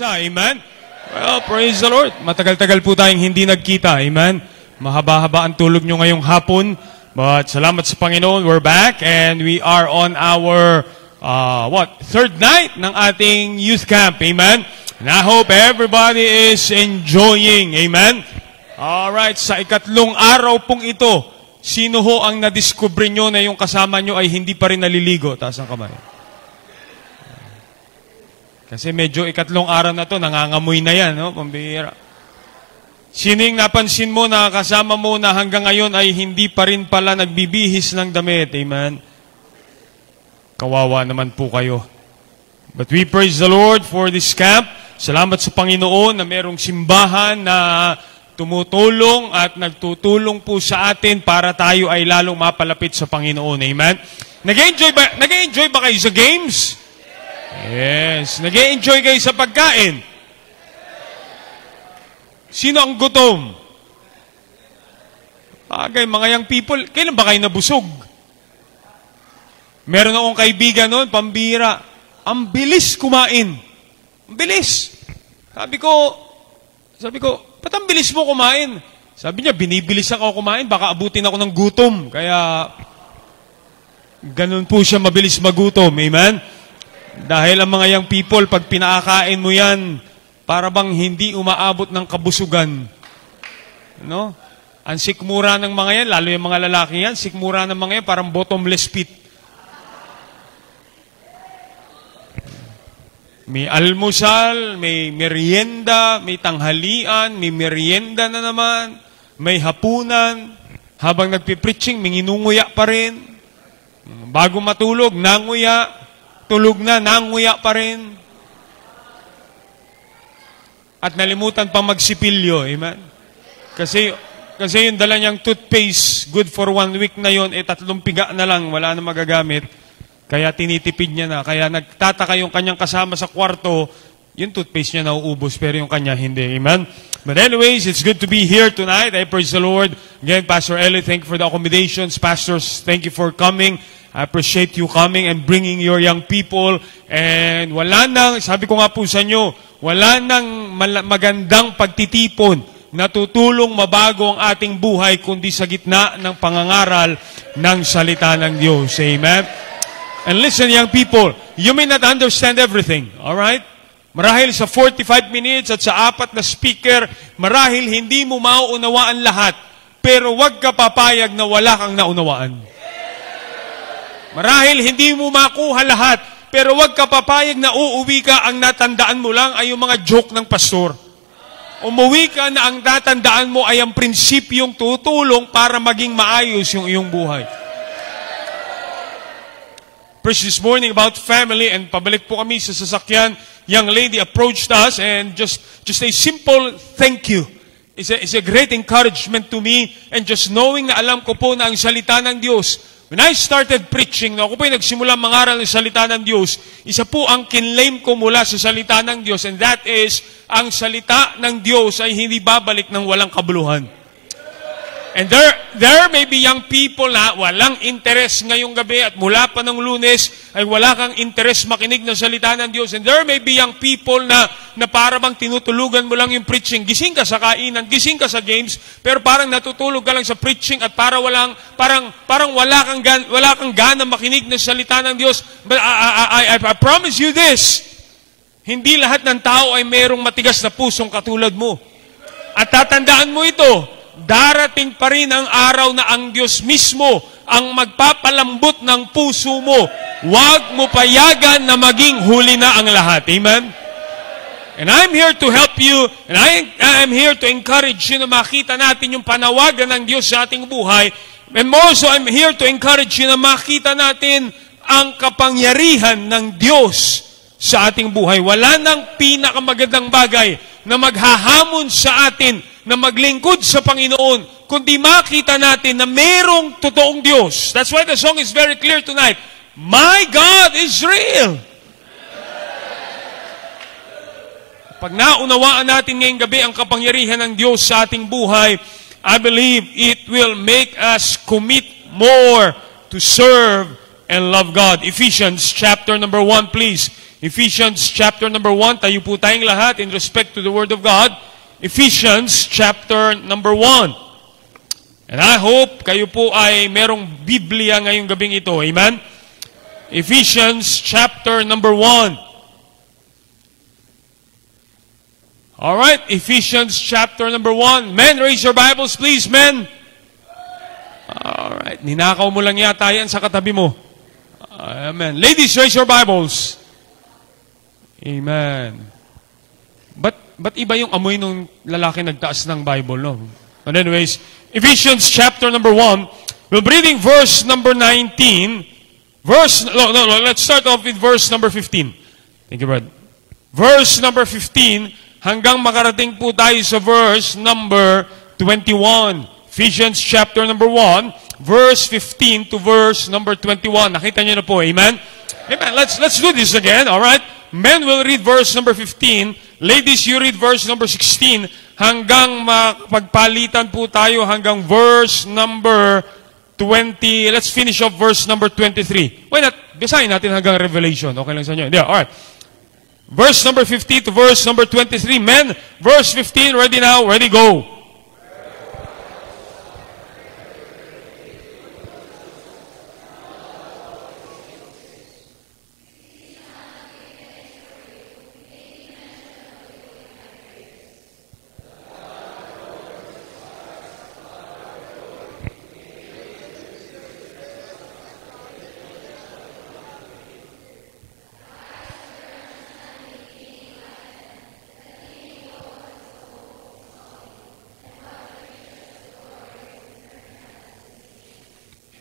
isa. Amen? Well, praise the Lord. Matagal-tagal po tayong hindi nagkita. Amen? Mahaba-haba ang tulog nyo ngayong hapon. But salamat sa Panginoon, we're back and we are on our third night ng ating youth camp. Amen? And I hope everybody is enjoying. Amen? Alright, sa ikatlong araw pong ito, sino ho ang nadiskubre nyo na yung kasama nyo ay hindi pa rin naliligo? Taas ang kamay. Kasi medyo ikatlong araw na to, nangangamoy na yan, no? Pambihira. Sino yung napansin mo na kasama mo na hanggang ngayon ay hindi pa rin pala nagbibihis ng damit? Amen? Kawawa naman po kayo. But we praise the Lord for this camp. Salamat sa Panginoon na merong simbahan na tumutulong at nagtutulong po sa atin para tayo ay lalong mapalapit sa Panginoon. Amen? Nag-enjoy ba kayo sa games? Yes. Nag-enjoy kayo sa pagkain? Sino ang gutom? Bagay, mga young people, kailan ba kayo nabusog? Meron akong kaibigan noon, pambira. Ang bilis kumain. Ang bilis. Sabi ko, ba't ang bilis mo kumain? Sabi niya, binibilis ako kumain, baka abutin ako ng gutom. Kaya, ganun po siya mabilis magutom. Amen? Dahil ang mga young people, pag pinakain mo yan, para bang hindi umaabot ng kabusugan. No? Ang sikmura ng mga yan, lalo yung mga lalaki yan, sikmura ng mga yan, parang bottomless pit. May almusal, may merienda, may tanghalian, may merienda na naman, may hapunan. Habang nagpipreaching, may nginunguya pa rin. Bago matulog, nanguya. Tulog na, nanguya pa rin. At nalimutan pa magsipilyo. Amen? Kasi yung dala niyang toothpaste, good for 1 week na yon, 3 piga na lang, wala na magagamit. Kaya tinitipid niya na. Kaya nagtataka yung kanyang kasama sa kwarto, yung toothpaste niya nauubos, pero yung kanya hindi. Amen? But anyways, it's good to be here tonight. I praise the Lord. Again, Pastor Eli, thank you for the accommodations. Pastors, thank you for coming. I appreciate you coming and bringing your young people. And wala nang, sabi ko nga po sa inyo, wala nang magandang pagtitipon na tutulong mabago ang ating buhay kundi sa gitna ng pangangaral ng salita ng Diyos. Amen? And listen, young people, you may not understand everything. Alright? Marahil sa 45 minutes at sa 4 na speaker, marahil hindi mo mauunawaan lahat. Pero wag ka papayag na wala kang naunawaan. Marahil hindi mo makuha lahat, pero wag ka papayag na uuwi ka, ang natandaan mo lang ay yung mga joke ng pastor. Umuwi ka na ang natandaan mo ay ang prinsipyong tutulong para maging maayos yung iyong buhay. Preach this morning about family, and pabalik po kami sa sasakyan. Young lady approached us and just a simple thank you. It's a great encouragement to me, and just knowing na alam ko po na ang salita ng Diyos. When I started preaching, ako po yung nagsimula mangaral ng salita ng Diyos, isa po ang kinlaim ko mula sa salita ng Diyos, and that is, ang salita ng Diyos ay hindi babalik ng walang kabuluhan. And there may be young people na walang interes ngayong gabi at mula pa ng Lunes ay wala kang interes makinig ng salita ng Diyos. And there may be young people na para bang tinutulugan mo lang yung preaching. Gising ka sa kainan, gising ka sa games, pero parang natutulog ka lang sa preaching at parang wala kang gana makinig ng salita ng Diyos. But I promise you this, hindi lahat ng tao ay merong matigas na pusong katulad mo. At tatandaan mo ito, darating pa rin ang araw na ang Diyos mismo ang magpapalambot ng puso mo. Huwag mo payagan na maging huli na ang lahat. Amen? And I'm here to help you, and I am here to encourage you na makita natin yung panawagan ng Diyos sa ating buhay. And more so, I'm here to encourage you na makita natin ang kapangyarihan ng Diyos sa ating buhay. Wala nang pinakamagandang bagay na maghahamon sa atin na maglingkod sa Panginoon, kundi makita natin na merong totoong Diyos. That's why the song is very clear tonight. My God is real. Pag naunawaan natin ngayong gabi ang kapangyarihan ng Diyos sa ating buhay, I believe it will make us commit more to serve and love God. Ephesians chapter number 1, please. Ephesians chapter number 1. Tayo po tayong lahat in respect to the Word of God. Ephesians chapter number 1. And I hope kayo po ay merong Biblia ngayong gabing ito. Amen? Ephesians chapter number 1. Alright, Ephesians chapter number 1. Men, raise your Bibles please, men. Alright, ninakaw mo lang yata yan sa katabi mo. Amen. Ladies, raise your Bibles. Amen. But iba yung amoy nung lalaki nagtaas ng Bible, no? But anyways, Ephesians chapter number 1. We'll be reading verse number 19. Let's start off with verse number 15. Thank you, Brad. Verse number 15 hanggang makarating po tayo sa verse number 21. Ephesians chapter number 1, verse 15 to verse number 21. Nakita niyo na po, amen? Amen. Let's do this again, all right? Men will read verse number 15. Ladies, you read verse number 16 hanggang mapagpalitan po tayo hanggang verse number 20. Let's finish off verse number 23. Why not? Basahin natin hanggang Revelation. Okay lang sa inyo? Yeah, all right. Verse number 15 to verse number 23. Men, verse 15, ready now, ready, go.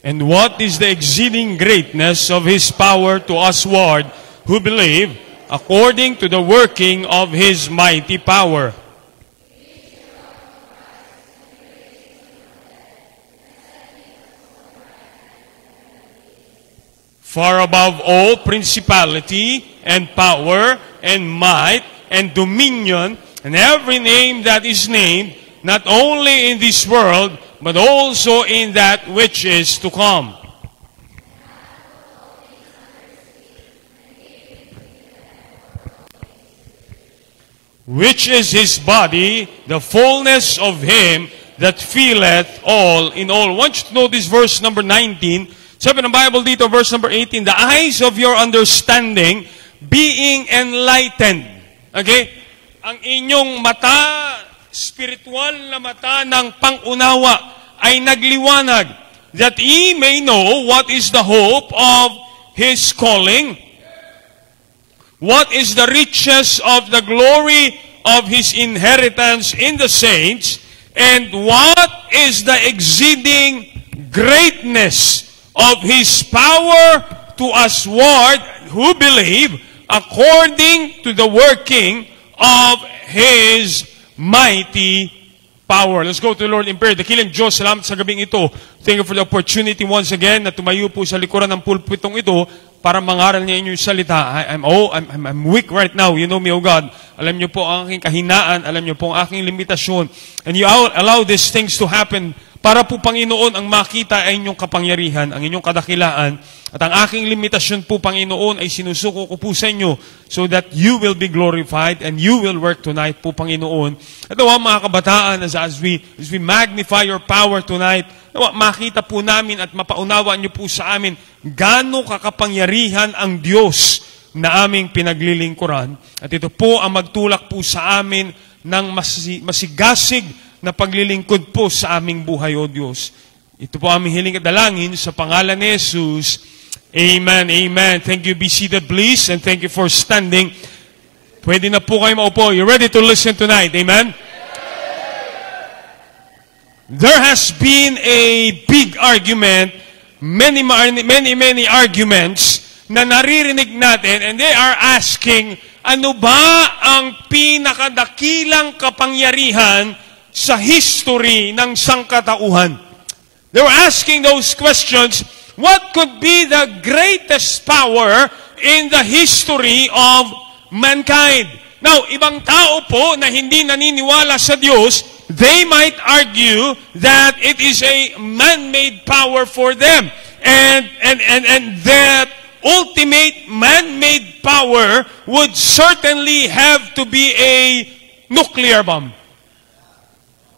And what is the exceeding greatness of His power to usward who believe, according to the working of His mighty power? Far above all principality and power and might and dominion and every name that is named, not only in this world, but also in that which is to come. Which is His body, the fullness of Him that filleth all in all. I want you to notice verse number 19. Sabi ng Bible dito, verse number 18, the eyes of your understanding being enlightened. Okay? Ang inyong mata, spiritual na mata ng pangunawa ay nagliwanag, that ye may know what is the hope of His calling, what is the riches of the glory of His inheritance in the saints, and what is the exceeding greatness of His power to usward who believe, according to the working of His mighty power. Let's go to the Lord in prayer. Dakilang Diyos, salamat sa gabing ito. Thank you for the opportunity once again na tumayo po sa likuran ng pulpitong ito para mangaral niya inyong salita. I'm weak right now. You know me, O God. Alam niyo po ang aking kahinaan. Alam niyo po ang aking limitasyon. And you allow these things to happen para po, Panginoon, ang makita ay inyong kapangyarihan, ang inyong kadakilaan. At ang aking limitasyon po, Panginoon, ay sinusuko ko po sa inyo so that you will be glorified and you will work tonight po, Panginoon. At nawa, mga kabataan, as we magnify your power tonight, nawa, makita po namin at mapaunawa niyo po sa amin gaano kakapangyarihan ang Diyos na aming pinaglilingkuran. At ito po ang magtulak po sa amin ng masigasig na paglilingkod po sa aming buhay, O Diyos. Ito po aming hiling at dalangin sa pangalan ni Jesus. Amen, amen. Thank you. Be seated, please. And thank you for standing. Pwede na po kayo maupo. You're ready to listen tonight. Amen? There has been a big argument, many arguments na naririnig natin, and they are asking, ano ba ang pinakadakilang kapangyarihan sa history ng sangkatauhan? They were asking those questions. What could be the greatest power in the history of mankind? Now, ibang tao po na hindi naniniwala sa Diyos, they might argue that it is a man-made power for them. And that ultimate man-made power would certainly have to be a nuclear bomb.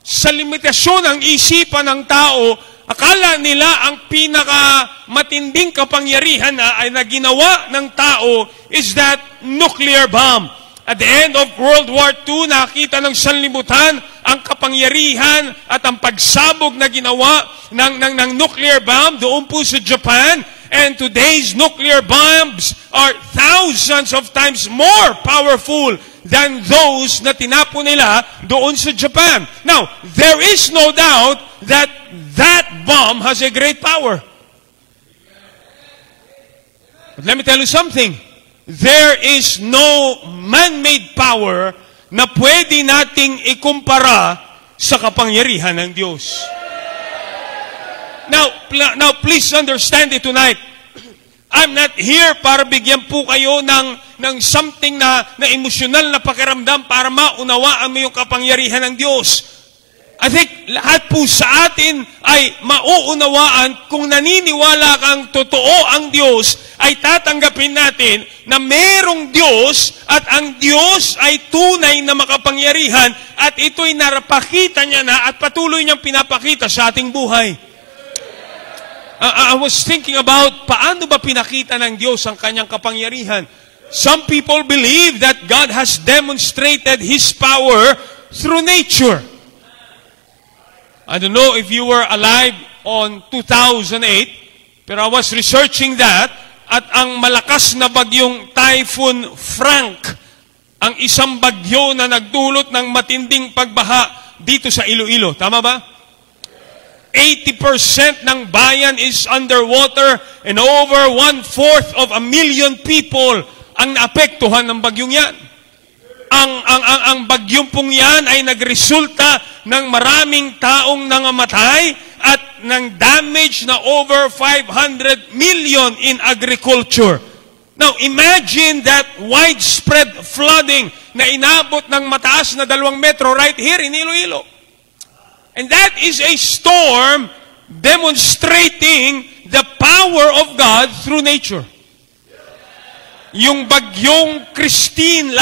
Sa limitasyon ng isipan ng tao, akala nila ang pinakamatinding kapangyarihan ay na ginawa ng tao is that nuclear bomb. At the end of World War II, nakita ng sanlibutan ang kapangyarihan at ang pagsabog na ginawa ng nuclear bomb doon po sa Japan. And today's nuclear bombs are thousands of times more powerful than those na tinapo nila doon sa Japan. Now, there is no doubt that that bomb has a great power. But let me tell you something. There is no man-made power na pwede nating ikumpara sa kapangyarihan ng Diyos. Now, please understand it tonight. I'm not here para bigyan po kayo ng something na emosyonal na pakiramdam para maunawaan mo yung kapangyarihan ng Diyos. I think lahat po sa atin ay mauunawaan kung naniniwala kang totoo ang Diyos, ay tatanggapin natin na merong Diyos at ang Diyos ay tunay na makapangyarihan at ito'y narapakita niya na at patuloy niyang pinapakita sa ating buhay. I was thinking about paano ba pinakita ng Diyos ang kanyang kapangyarihan. Some people believe that God has demonstrated His power through nature. I don't know if you were alive on 2008, pero I was researching that, at ang malakas na bagyong Typhoon Frank, ang isang bagyo na nagdulot ng matinding pagbaha dito sa Iloilo. Tama ba? 80% ng bayan is underwater and over 1/4 of a million people ang naapektuhan ng bagyong yan. Ang bagyong pong yan ay nagresulta ng maraming taong nangamatay at ng damage na over 500 million in agriculture. Now, imagine that widespread flooding na inabot ng mataas na 2 metro right here in Iloilo. And that is a storm demonstrating the power of God through nature. Yung bagyong Christine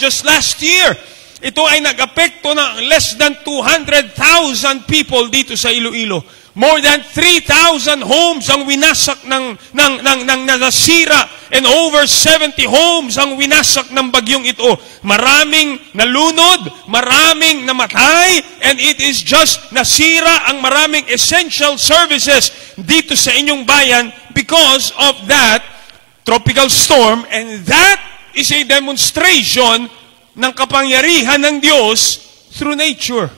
just last year, ito ay nag-apekto ng less than 200,000 people dito sa Iloilo. More than 3,000 homes ang winasak ng nasira and over 70 homes ang winasak ng bagyong ito. Maraming nalunod, maraming namatay, and it is just nasira ang maraming essential services dito sa inyong bayan because of that tropical storm, and that is a demonstration ng kapangyarihan ng Diyos through nature.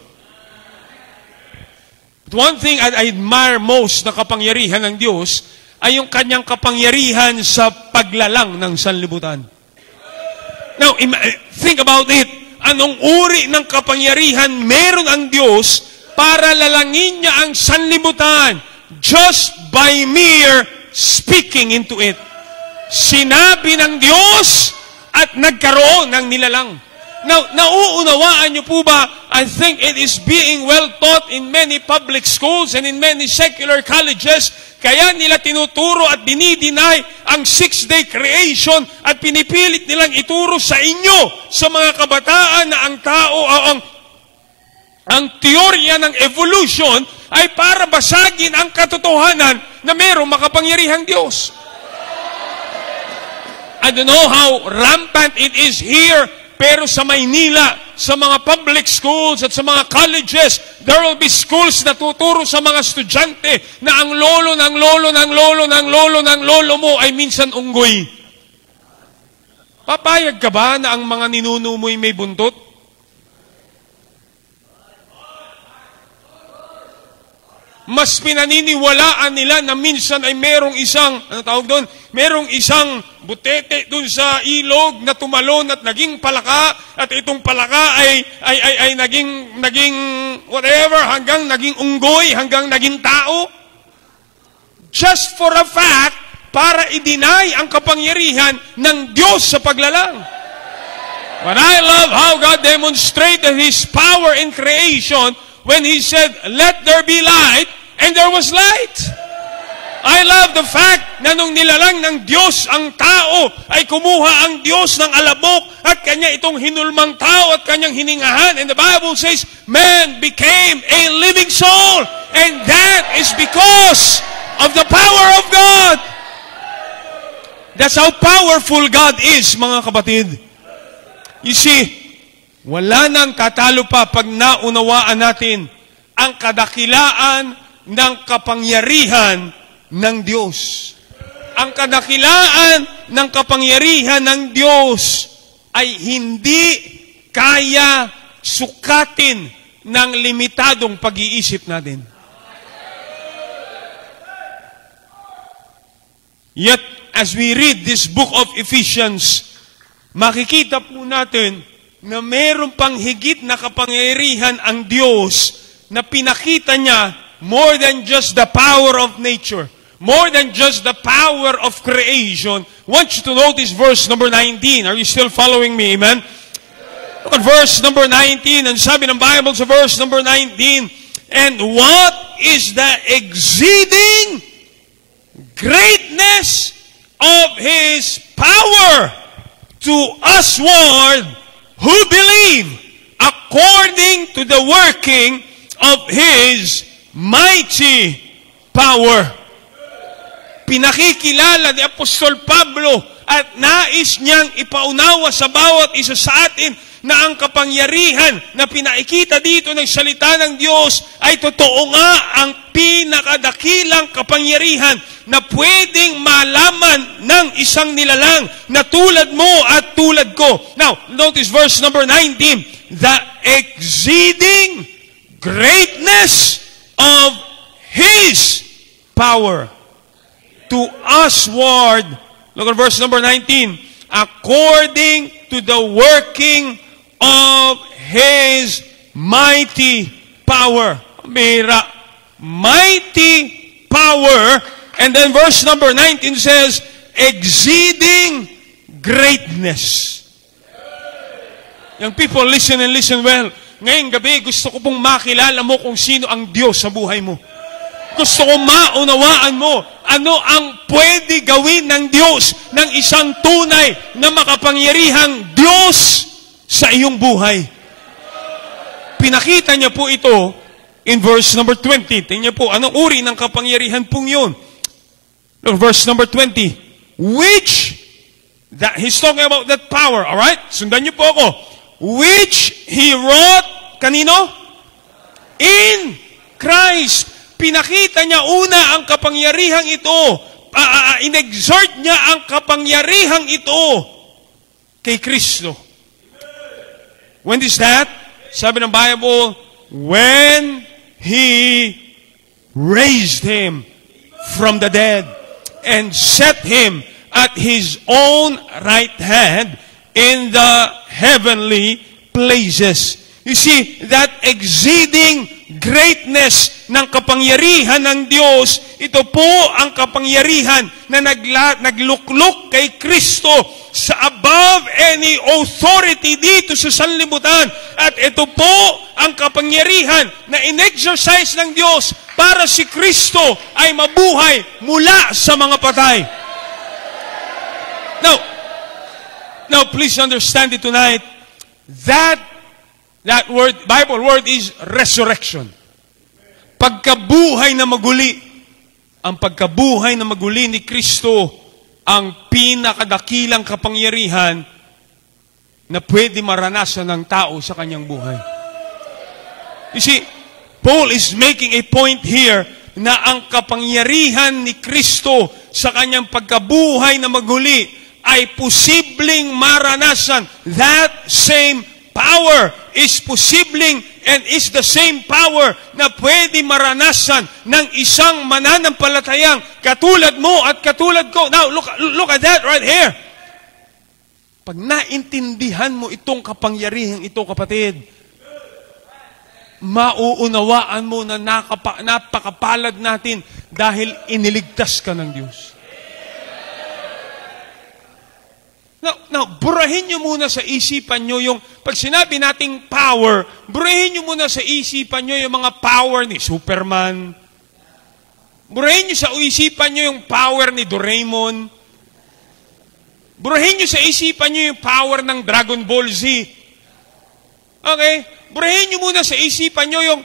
But one thing I admire most na kapangyarihan ng Diyos ay yung kanyang kapangyarihan sa paglalang ng sanlibutan. Now, think about it. Anong uri ng kapangyarihan meron ang Diyos para lalangin niya ang sanlibutan just by mere speaking into it? Sinabi ng Diyos at nagkaroon ng nilalang. Now, nauunawaan niyo po ba? I think it is being well taught in many public schools and in many secular colleges. Kaya nila tinuturo at dinideny ang 6-day creation at pinipilit nilang ituro sa inyo, sa mga kabataan, na ang tao, ang teorya ng evolution ay para basagin ang katotohanan na mayroong makapangyarihang Diyos. I don't know how rampant it is here, pero sa Maynila, sa mga public schools at sa mga colleges, there will be schools na tuturo sa mga estudyante na ang lolo ng lolo ng lolo ng lolo ng lolo mo ay minsan unggoy. Papayag ka ba na ang mga ninuno mo'y may buntot? Mas pinaniniwalaan nila na minsan ay merong isang, merong isang butete dun sa ilog na tumalon at naging palaka, at itong palaka ay naging whatever, hanggang naging unggoy, hanggang naging tao. Just for a fact, para i-deny ang kapangyarihan ng Diyos sa paglalang. But I love how God demonstrated His power in creation when He said, "Let there be light," and there was light. I love the fact na nung nilalang ng Diyos ang tao, ay kumuha ang Diyos ng alabok at kanya itong hinulmang tao at kanyang hiningahan. And the Bible says, man became a living soul. And that is because of the power of God. That's how powerful God is, mga kapatid. You see, wala nang tatalo pa pag naunawaan natin ang kadakilaan ng kapangyarihan ng Diyos. Ang kadakilaan ng kapangyarihan ng Diyos ay hindi kaya sukatin ng limitadong pag-iisip natin. Yet, as we read this book of Ephesians, makikita po natin na meron pang higit na kapangyarihan ang Diyos na pinakita niya more than just the power of nature, more than just the power of creation. I want you to notice verse number 19. Are you still following me? Amen? Look at verse number 19. And sabi ng Bible sa verse number 19, and what is the exceeding greatness of His power to usward who believe, according to the working of His mighty power. Pinakikilala ni Apostol Pablo at nais niyang ipaunawa sa bawat isa sa atin na ang kapangyarihan na pinaikita dito ng salita ng Diyos ay totoo nga ang pinakadakilang kapangyarihan na pwedeng malaman ng isang nilalang na tulad mo at tulad ko. Now, notice verse number 19. The exceeding greatness of His power to usward, look at verse number 19, according to the working of His mighty power. Mira, mighty power. And then verse number 19 says, exceeding greatness. Young people, listen and listen well. Ngayong gabi, gusto ko pong makilala mo kung sino ang Diyos sa buhay mo. Gusto ko maunawaan mo ano ang pwede gawin ng Diyos ng isang tunay na makapangyarihang Diyos sa iyong buhay. Pinakita niya po ito in verse number 20. Tingnan niyo po, anong uri ng kapangyarihan pong yun? Look, verse number 20. Which, he's talking about that power, alright? Sundan niyo po ako. Which He wrought, kanino? In Christ. Pinakita niya una ang kapangyarihang ito. In-exert niya ang kapangyarihang ito kay Kristo. When is that? Sabi ng Bible, when He raised Him from the dead and set Him at His own right hand in the heavenly places. You see, that exceeding greatness ng kapangyarihan ng Diyos, ito po ang kapangyarihan na nagluklok kay Kristo sa above any authority dito sa sanlibutan. At ito po ang kapangyarihan na in-exercise ng Diyos para si Kristo ay mabuhay mula sa mga patay. Now, please understand it tonight. That word, Bible word is resurrection. Pagkabuhay na maguli. Ang pagkabuhay na maguli ni Kristo ang pinakadakilang kapangyarihan na pwede maranasan ng tao sa kanyang buhay. You see, Paul is making a point here na ang kapangyarihan ni Kristo sa kanyang pagkabuhay na maguli ay posibleng maranasan. That same power is posibleng and is the same power na pwede maranasan ng isang mananampalatayang katulad mo at katulad ko. Now, look at that right here. Pag naintindihan mo itong kapangyarihan ito, kapatid, mauunawaan mo na napakapalad natin dahil iniligtas ka ng Diyos. Now, burahin nyo muna sa isipan nyo yung, pag sinabi nating power, burahin nyo muna sa isipan nyo yung mga power ni Superman, Burahin nyo sa isipan nyo yung power ni Doraemon. Burahin nyo sa isipan nyo yung power ng Dragon Ball Z. Okay? Burahin nyo muna sa isipan nyo yung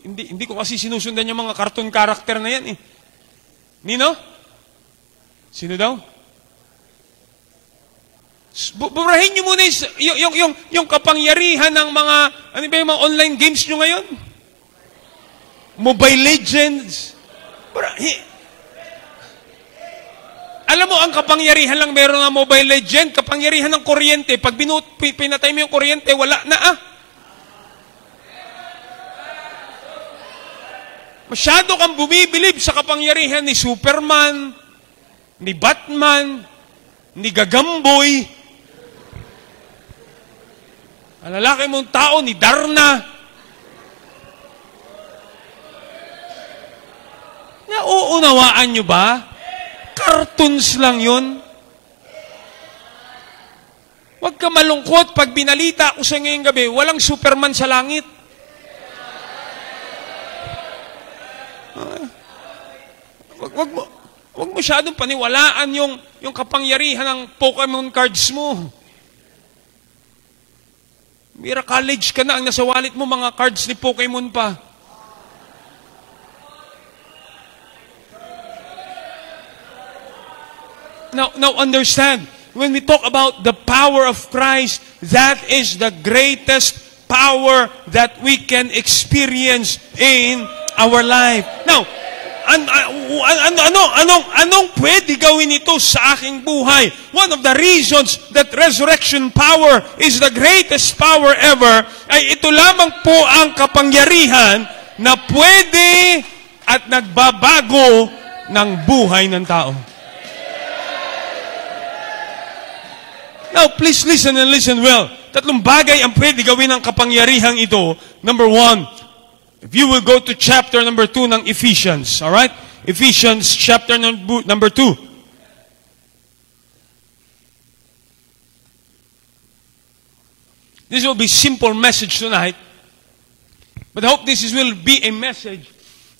hindi ko kasi sinusundan yung mga cartoon character na yan eh. Nino? Sino daw? Burahin nyo muna yung kapangyarihan ng mga, ano ba yung mga online games nyo ngayon? Mobile Legends. Alam mo, ang kapangyarihan lang meron ng Mobile Legend, kapangyarihan ng kuryente. Pag pinatay mo yung kuryente, wala na ah. Masyado kang bumibilib sa kapangyarihan ni Superman, ni Batman, ni Gagamboy. Ang lalaki mong tao, ni Darna. Nauunawaan nyo ba? Cartoons lang yun. Huwag ka malungkot pag binalita ko sa ngayong gabi, walang Superman sa langit. Huwag masyadong paniwalaan yung kapangyarihan ng Pokemon cards mo. Mira college ka na, ang nasa wallet mo, mga cards ni Pokemon pa. Now understand, when we talk about the power of Christ, that is the greatest power that we can experience in our life. Now, anong pwede gawin ito sa aking buhay? One of the reasons that resurrection power is the greatest power ever ay ito lamang po ang kapangyarihan na pwede at nagbabago ng buhay ng tao. Now, please listen and listen well. Tatlong bagay ang pwede gawin ng kapangyarihang ito. Number one, if you will go to chapter number 2 ng Ephesians, all right? Ephesians chapter number 2. This will be simple message tonight. But I hope this will be a message.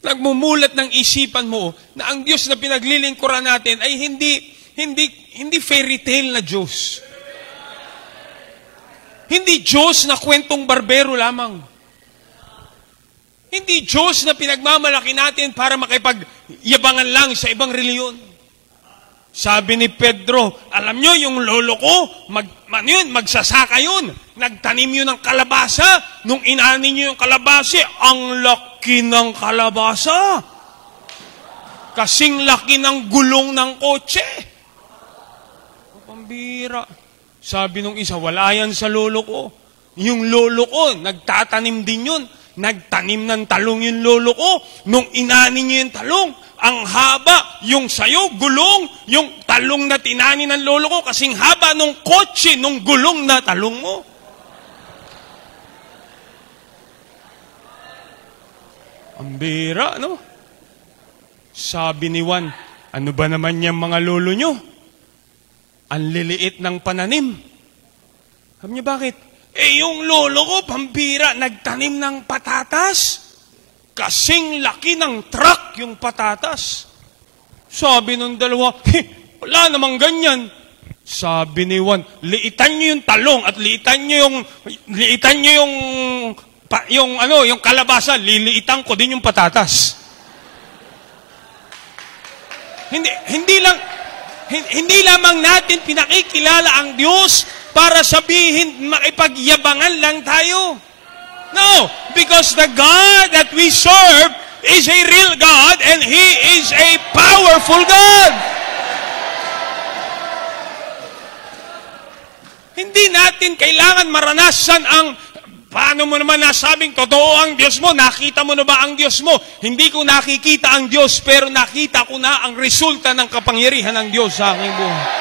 Nagmumulat ng isipan mo na ang Diyos na pinaglilingkuran natin ay hindi fairy tale na Diyos. Hindi Diyos na kwentong barbero lamang. Hindi Diyos na pinagmamalaki natin para makipagyabangan lang sa ibang reliyon. Sabi ni Pedro, alam nyo, yung lolo ko, magsasaka yun. Nagtanim yun ng kalabasa. Nung inani nyo yung kalabasa, ang laki ng kalabasa. Kasing laki ng gulong ng kotse. Pambira. Sabi nung isa, wala yan sa lolo ko. Yung lolo ko, nagtatanim din yun. Nagtanim ng talong yung lolo ko. Nung inani niyo yung talong, ang haba, yung sayo, gulong, yung talong na tinani ng lolo ko, kasing haba nung kotse, nung gulong na talong mo. Ang bira, no? Sabi ni Juan, ano ba naman yung mga lolo nyo? Ang liliit ng pananim. Sabi niya, bakit? Yung lolo ko, pambira, nagtanim ng patatas. Kasing laki ng truck yung patatas. Sabi nung dalawa, wala namang ganyan. Sabi ni Juan, liitan nyo yung talong at liitan nyo yung kalabasa, liliitan ko din yung patatas. Hindi lamang natin pinakikilala ang Diyos para sabihin makipagyabangan lang tayo. No, because the God that we serve is a real God and He is a powerful God. Hindi natin kailangan maranasan ang paano mo naman nasabing totoo ang Diyos mo? Nakita mo na ba ang Diyos mo? Hindi ko nakikita ang Diyos, pero nakita ko na ang resulta ng kapangyarihan ng Diyos sa aking buhay.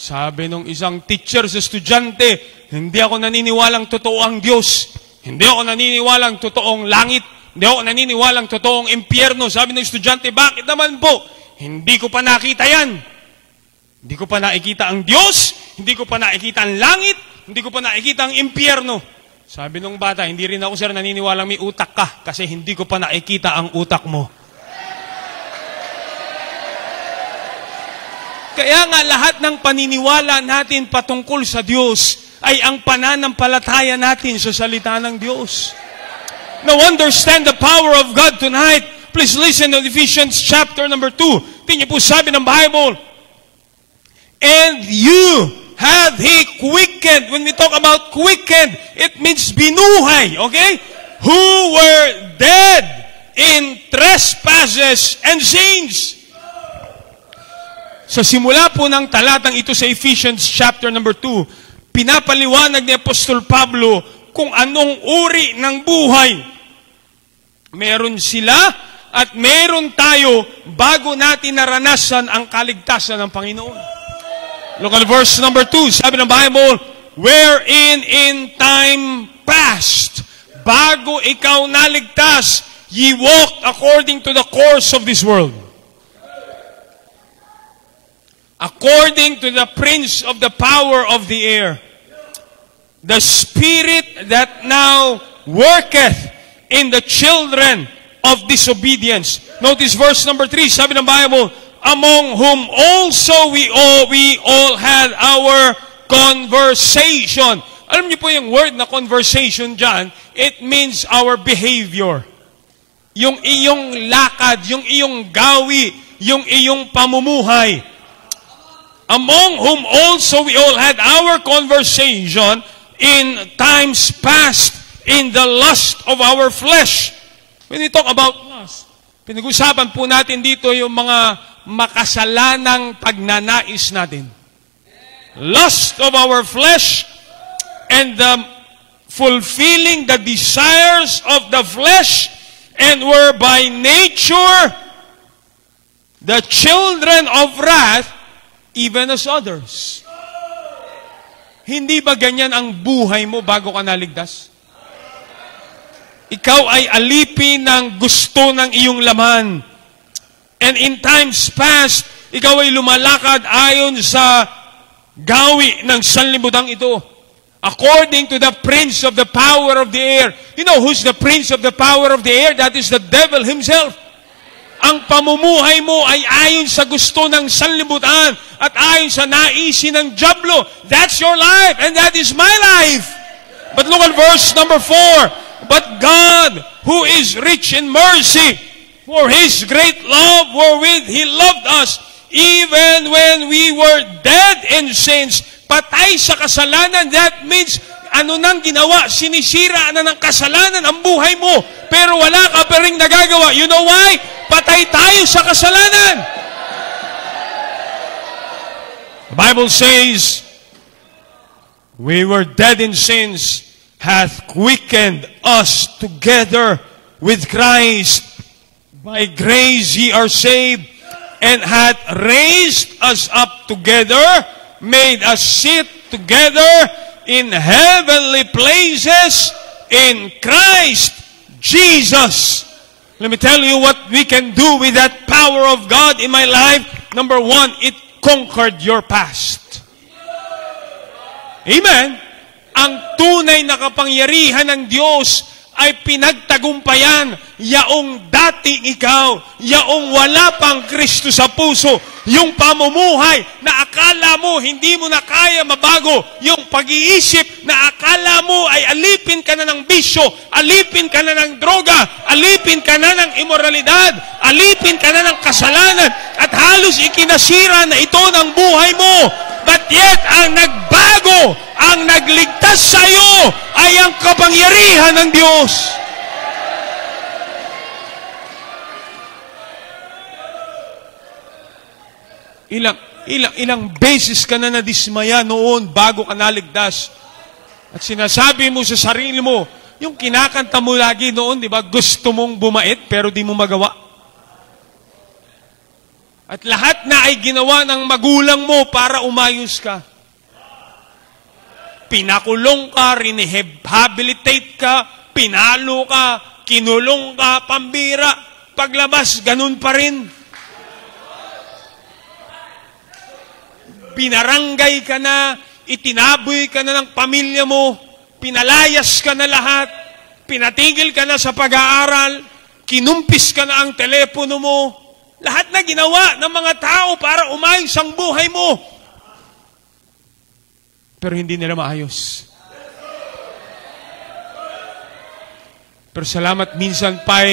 Sabi nung isang teacher sa estudyante, hindi ako naniniwalang totoo ang Diyos. Hindi ako naniniwalang totoong langit. Hindi ako naniniwalang totoong impyerno. Sabi ng estudyante, bakit naman po? Hindi ko pa nakita yan. Hindi ko pa nakikita ang Diyos, hindi ko pa nakikita ang langit, hindi ko pa nakikita ang impyerno. Sabi nung bata, hindi rin ako, sir, naniniwalang may utak ka kasi hindi ko pa nakikita ang utak mo. Kaya nga lahat ng paniniwala natin patungkol sa Diyos ay ang pananampalataya natin sa salita ng Diyos. Now understand the power of God tonight. Please listen to Ephesians chapter number 2. Tingnan po sabi ng Bible, and you hath He quickened. When we talk about quickened, it means binuhay, okay? Who were dead in trespasses and sins. Sa simula po ng talatang ito sa Ephesians chapter number 2, pinapaliwanag ni Apostol Pablo kung anong uri ng buhay meron sila at meron tayo bago natin naranasan ang kaligtasan ng Panginoon. Look at verse number 2. Sabi ng Bible, wherein in time past, bago ikaw naligtas, ye walked according to the course of this world. According to the prince of the power of the air, the spirit that now worketh in the children of disobedience. Notice verse number 3, sabi ng Bible, among whom also we all had our conversation. Alam niyo po yung word na conversation dyan, it means our behavior. Yung iyong lakad, yung iyong gawi, yung iyong pamumuhay. Among whom also we all had our conversation in times past in the lust of our flesh. When we talk about lust, pinag-usapan po natin dito yung mga makasalanang pagnanais natin. Lust of our flesh and the fulfilling the desires of the flesh, and were by nature the children of wrath, even as others. Hindi ba ganyan ang buhay mo bago ka naligtas? Ikaw ay alipin ng gusto ng iyong laman. And in times past, ikaw ay lumalakad ayon sa gawi ng sanlibutan ito. According to the prince of the power of the air. You know who's the prince of the power of the air? That is the devil himself. Ang pamumuhay mo ay ayon sa gusto ng sanlibutan at ayon sa naisin ng dyablo. That's your life and that is my life. But look at verse number 4. But God, who is rich in mercy, for His great love wherewith He loved us, even when we were dead in sins. Patay sa kasalanan, that means, ano nang ginawa? Sinisira na ng kasalanan ang buhay mo, pero wala ka pa rin nagagawa. You know why? Patay tayo sa kasalanan. The Bible says, we were dead in sins, hath quickened us together with Christ. By grace ye are saved, and hath raised us up together, made us sit together in heavenly places in Christ Jesus. Let me tell you what we can do with that power of God in my life. Number 1, it conquered your past. Amen. Ang tunay na kapangyarihan ng Diyos ay pinagtagumpayan yaong dating ikaw, yaong wala pang Kristo sa puso, yung pamumuhay na akala mo hindi mo na kaya mabago, yung pag-iisip na akala mo ay alipin ka na ng bisyo, alipin ka na ng droga, alipin ka na ng imoralidad, alipin ka na ng kasalanan, at halos ikinasira na ito ng buhay mo. But yet, ang nagbago, ang nagligtas sa iyo ay ang kapangyarihan ng Diyos. Ilang beses ka na nadismaya noon bago ka naligtas. At sinasabi mo sa sarili mo, yung kinakanta mo lagi noon, di ba, gusto mong bumait pero di mo magawa. At lahat na ay ginawa ng magulang mo para umayos ka. Pinakulong ka, rehabilitate ka, pinalo ka, kinulong ka, pambira. Paglabas, ganun pa rin. Binarangay ka na, itinaboy ka na ng pamilya mo, Pinalayas ka na lahat. Pinatigil ka na sa pag-aaral. Kinumpis ka na ang telepono mo. Lahat na ginawa ng mga tao para umayos ang buhay mo. Pero hindi nila maayos. Pero salamat minsan pa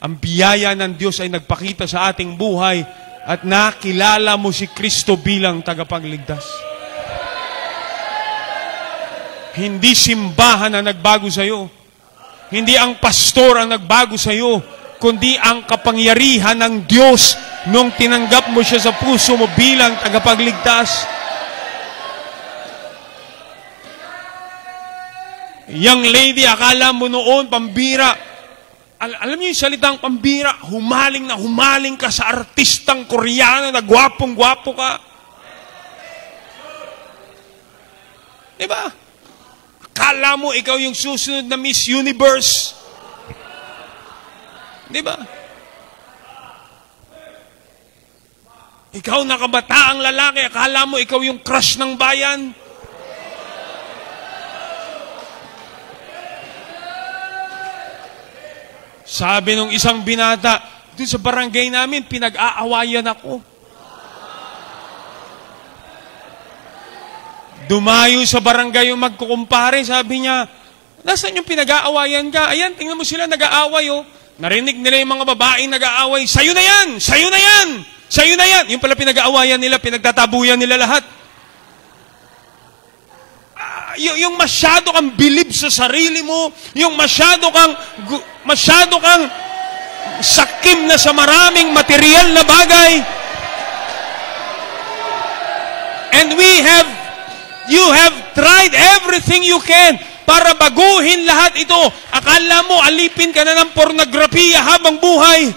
ang biyaya ng Diyos ay nagpakita sa ating buhay at nakilala mo si Kristo bilang tagapagligtas. Hindi simbahan ang nagbago sa iyo. Hindi ang pastor ang nagbago sa iyo, kundi ang kapangyarihan ng Diyos nung tinanggap mo siya sa puso mo bilang tagapagligtas. Young lady, akala mo noon, pambira. Alam niyo yung salitang pambira, humaling ka sa artistang Koreano na gwapong-gwapo ka. Diba? Akala mo ikaw yung susunod na Miss Universe. Diba? Ikaw na kabataang lalaki, akala mo ikaw yung crush ng bayan. Sabi nung isang binata, doon sa barangay namin, pinag-aawayan ako. Dumayo sa barangay yung magkukumpare, sabi niya, nasaan yung pinag-aawayan ka? Ayan, tingnan mo sila, nag-aaway, oh. Narinig nila yung mga babaeng nag-aaway, sayo na yan! Sayo na yan! Sayo na yan! Yung pala pinag-aawayan nila, pinagtatabuyan nila lahat. Yung masyado kang bilib sa sarili mo, yung masyado kang sakim na sa maraming material na bagay. And you have tried everything you can para baguhin lahat ito. Akala mo, alipin ka na ng pornografiya habang buhay.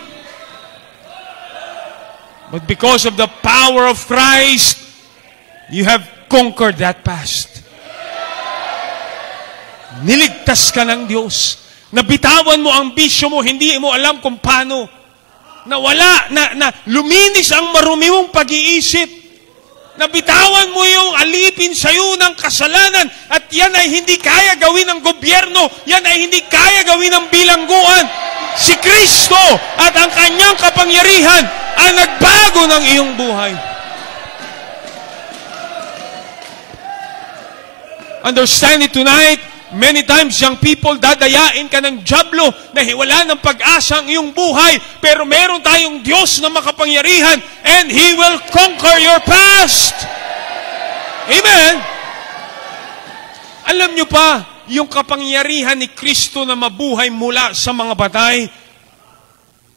But because of the power of Christ, you have conquered that past. Niligtas ka ng Diyos. Nabitawan mo ang bisyo mo, hindi mo alam kung paano. Na luminis ang marumi mong pag-iisip. Nabitawan mo yung alipin sa iyo ng kasalanan at yan ay hindi kaya gawin ng gobyerno, yan ay hindi kaya gawin ng bilangguan. Si Kristo at ang kanyang kapangyarihan ang nagbago ng iyong buhay. Understand it tonight. Many times, young people, dadayain ka ng dyablo na wala ng pag-asa ang iyong buhay. Pero meron tayong Diyos na makapangyarihan and He will conquer your past. Amen? Alam nyo pa, yung kapangyarihan ni Kristo na mabuhay mula sa mga patay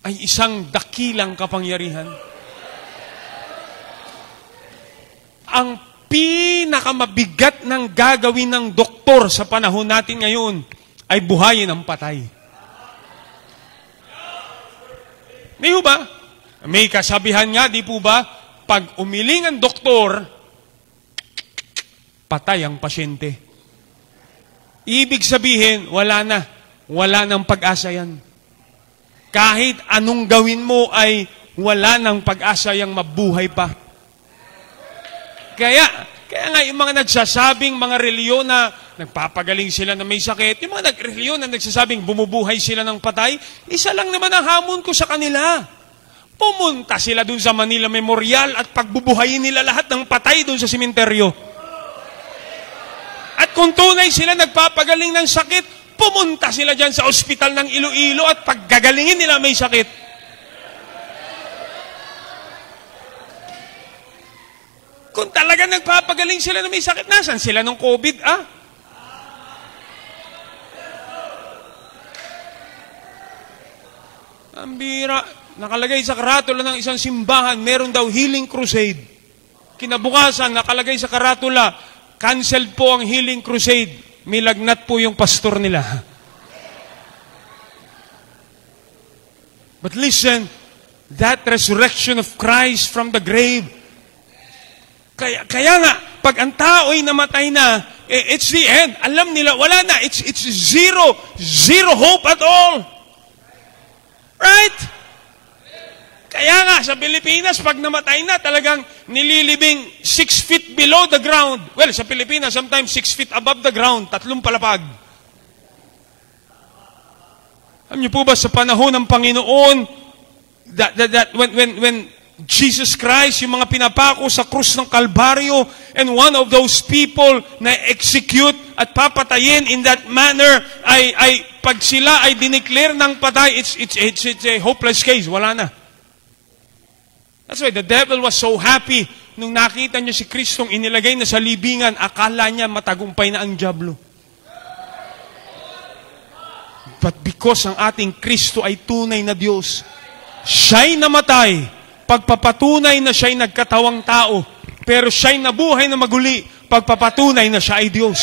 ay isang dakilang kapangyarihan. Ang pinakamabigat ng gagawin ng doktor sa panahon natin ngayon ay buhayin ang patay. May ho ba? May kasabihan nga, di po ba? Pag umiling ang doktor, patay ang pasyente. Ibig sabihin, wala nang pag-asa yan. Kahit anong gawin mo ay wala nang pag-asa yang mabuhay pa. Kaya nga yung mga nagsasabing mga reliyon na nagpapagaling sila na may sakit, yung mga reliyon na nagsasabing bumubuhay sila ng patay, isa lang naman ang hamon ko sa kanila. Pumunta sila dun sa Manila Memorial at pagbubuhayin nila lahat ng patay dun sa simenteryo. At kung tunay sila nagpapagaling ng sakit, pumunta sila dyan sa ospital ng Iloilo at paggagalingin nila may sakit. Kung talaga nagpapagaling sila na may sakit, nasan sila nung COVID, Ang bira, nakalagay sa karatula ng isang simbahan, meron daw healing crusade. Kinabukasan, nakalagay sa karatula, canceled po ang healing crusade. May lagnat po yung pastor nila. But listen, that resurrection of Christ from the grave, Kaya nga, pag ang tao'y namatay na, it's the end. Alam nila, wala na. It's zero hope at all. Right? Kaya nga, iba sa Pilipinas, pag namatay na, talagang nililibing 6 feet below the ground. Well, sa Pilipinas, sometimes 6 feet above the ground, 3 palapag. Alam niyo po ba, sa panahon ng Panginoon, when Jesus Christ, yung mga pinapako sa krus ng Kalbaryo, and one of those people na execute at papatayin in that manner, ay pag sila ay dineclare ng patay, it's a hopeless case. Wala na. That's why the devil was so happy nung nakita niya si Kristong inilagay na sa libingan, akala niya matagumpay na ang dyablo. But because ang ating Kristo ay tunay na Diyos, siya'y namatay, pagpapatunay na siya'y nagkatawang tao, pero siya'y nabuhay na maguli, pagpapatunay na siya ay Diyos.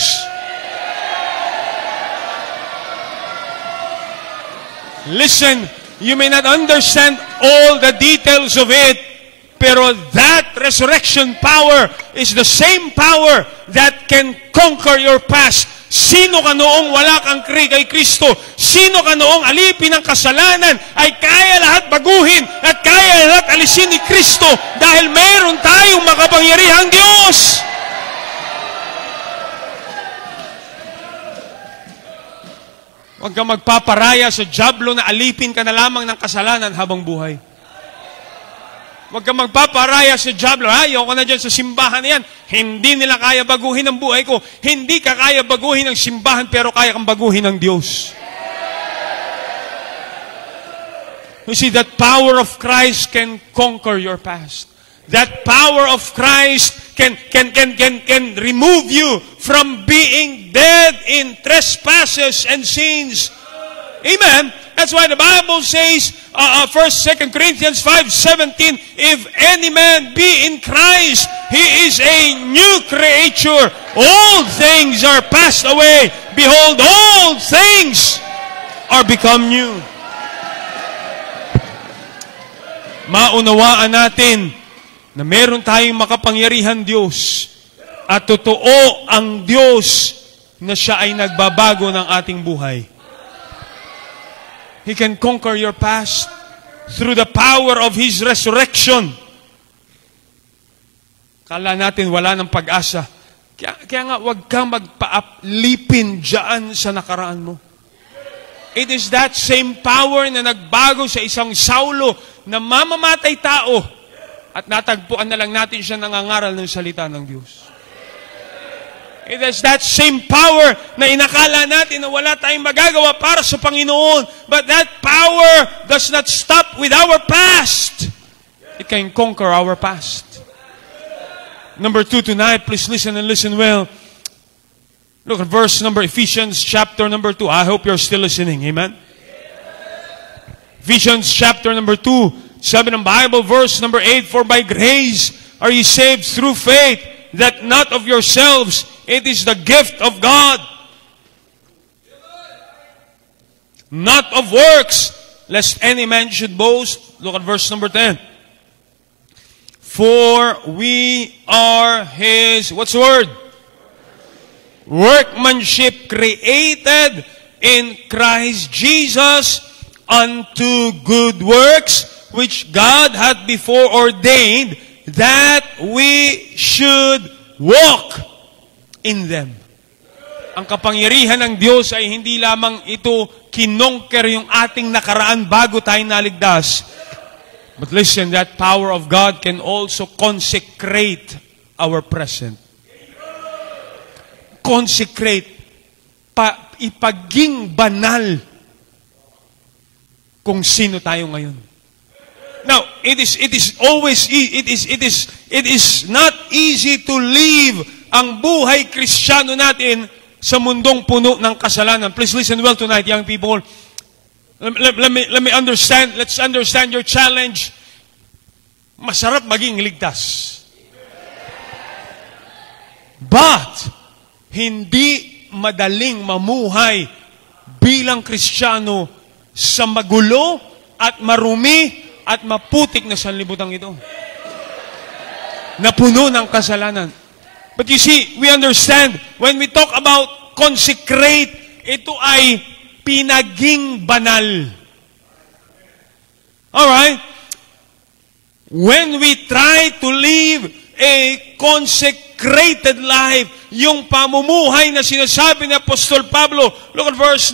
Listen, you may not understand all the details of it, pero that resurrection power is the same power that can conquer your past. Sino ka noong wala kang kay Kristo? Sino ka noong alipin ng kasalanan ay kaya lahat baguhin at kaya lahat alisin ni Kristo dahil mayroon tayong makapangyarihang Diyos. Huwag kang magpaparaya sa dyablo na alipin ka na lamang ng kasalanan habang buhay. Huwag kang magpaparaya sa dyablo. Ayoko na dyan sa simbahan na yan. Hindi nila kaya baguhin ang buhay ko. Hindi ka kaya baguhin ang simbahan, pero kaya kang baguhin ang Diyos. You see, that power of Christ can conquer your past. That power of Christ can remove you from being dead in trespasses and sins. Amen. That's why the Bible says, 2 Corinthians 5:17, if any man be in Christ, he is a new creature. All things are passed away. Behold, all things are become new. Maunawaan natin na meron tayong makapangyarihan Diyos at totoo ang Diyos na siya ay nagbabago ng ating buhay. He can conquer your past through the power of His resurrection. Kala natin wala ng pag-asa. Kaya nga, huwag kang magpaaplipin dyan sa nakaraan mo. It is that same power na nagbago sa isang Saulo na mamamatay tao at natagpuan na lang natin siya nangangaral ng salita ng Diyos. It is that same power na inakala natin na wala tayong magagawa para sa Panginoon. But that power does not stop with our past. It can conquer our past. Number 2 tonight, please listen and listen well. Look at verse number, Ephesians chapter number 2. I hope you're still listening. Amen? Ephesians chapter number 2. Sabi ng Bible, verse number 8, for by grace are ye saved through faith, that not of yourselves, it is the gift of God. Not of works, lest any man should boast. Look at verse number 10. For we are His, what's the word? Workmanship, created in Christ Jesus unto good works, which God hath before ordained that we should walk in them. Ang kapangyarihan ng Diyos ay hindi lamang ito kinonquer yung ating nakaraan bago tayo naligtas. But listen, that power of God can also consecrate our present. Consecrate. Ipaging banal kung sino tayo ngayon. Now, it is not easy to live ang buhay Kristiyano natin sa mundong puno ng kasalanan. Please listen well tonight, young people. Let me understand. Let's understand your challenge. Masarap maging ligtas. But, hindi madaling mamuhay bilang Kristiyano sa magulo at marumi at maputik na sanlibutan ito. Napuno ng kasalanan. But you see, we understand, when we talk about consecrate, ito ay pinaging banal. Alright? when we try to live a consecrated life, yung pamumuhay na sinasabi ni Apostol Pablo. Look at verse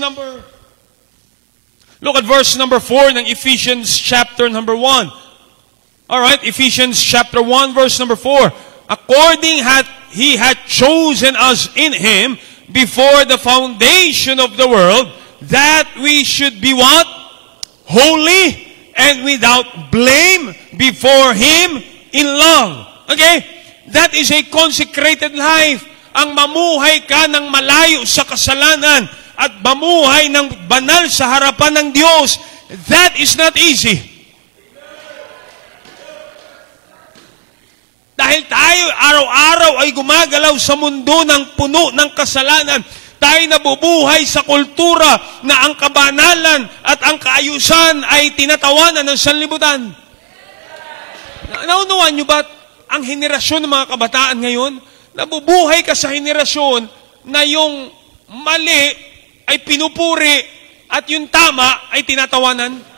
number 4 ng Ephesians chapter number 1. Alright, Ephesians chapter 1 verse number 4. According He had chosen us in Him before the foundation of the world, that we should be what? Holy and without blame before Him in love. Okay? That is a consecrated life. Ang mamuhay ka ng malayo sa kasalanan at mamuhay ng banal sa harapan ng Diyos, that is not easy. Dahil tayo araw-araw ay gumagalaw sa mundo ng puno ng kasalanan. Tayo nabubuhay sa kultura na ang kabanalan at ang kaayusan ay tinatawanan ng sanlibutan. Naunawaan nyo ba ang henerasyon ng mga kabataan ngayon? Nabubuhay ka sa henerasyon na yung mali ay pinupuri at yung tama ay tinatawanan.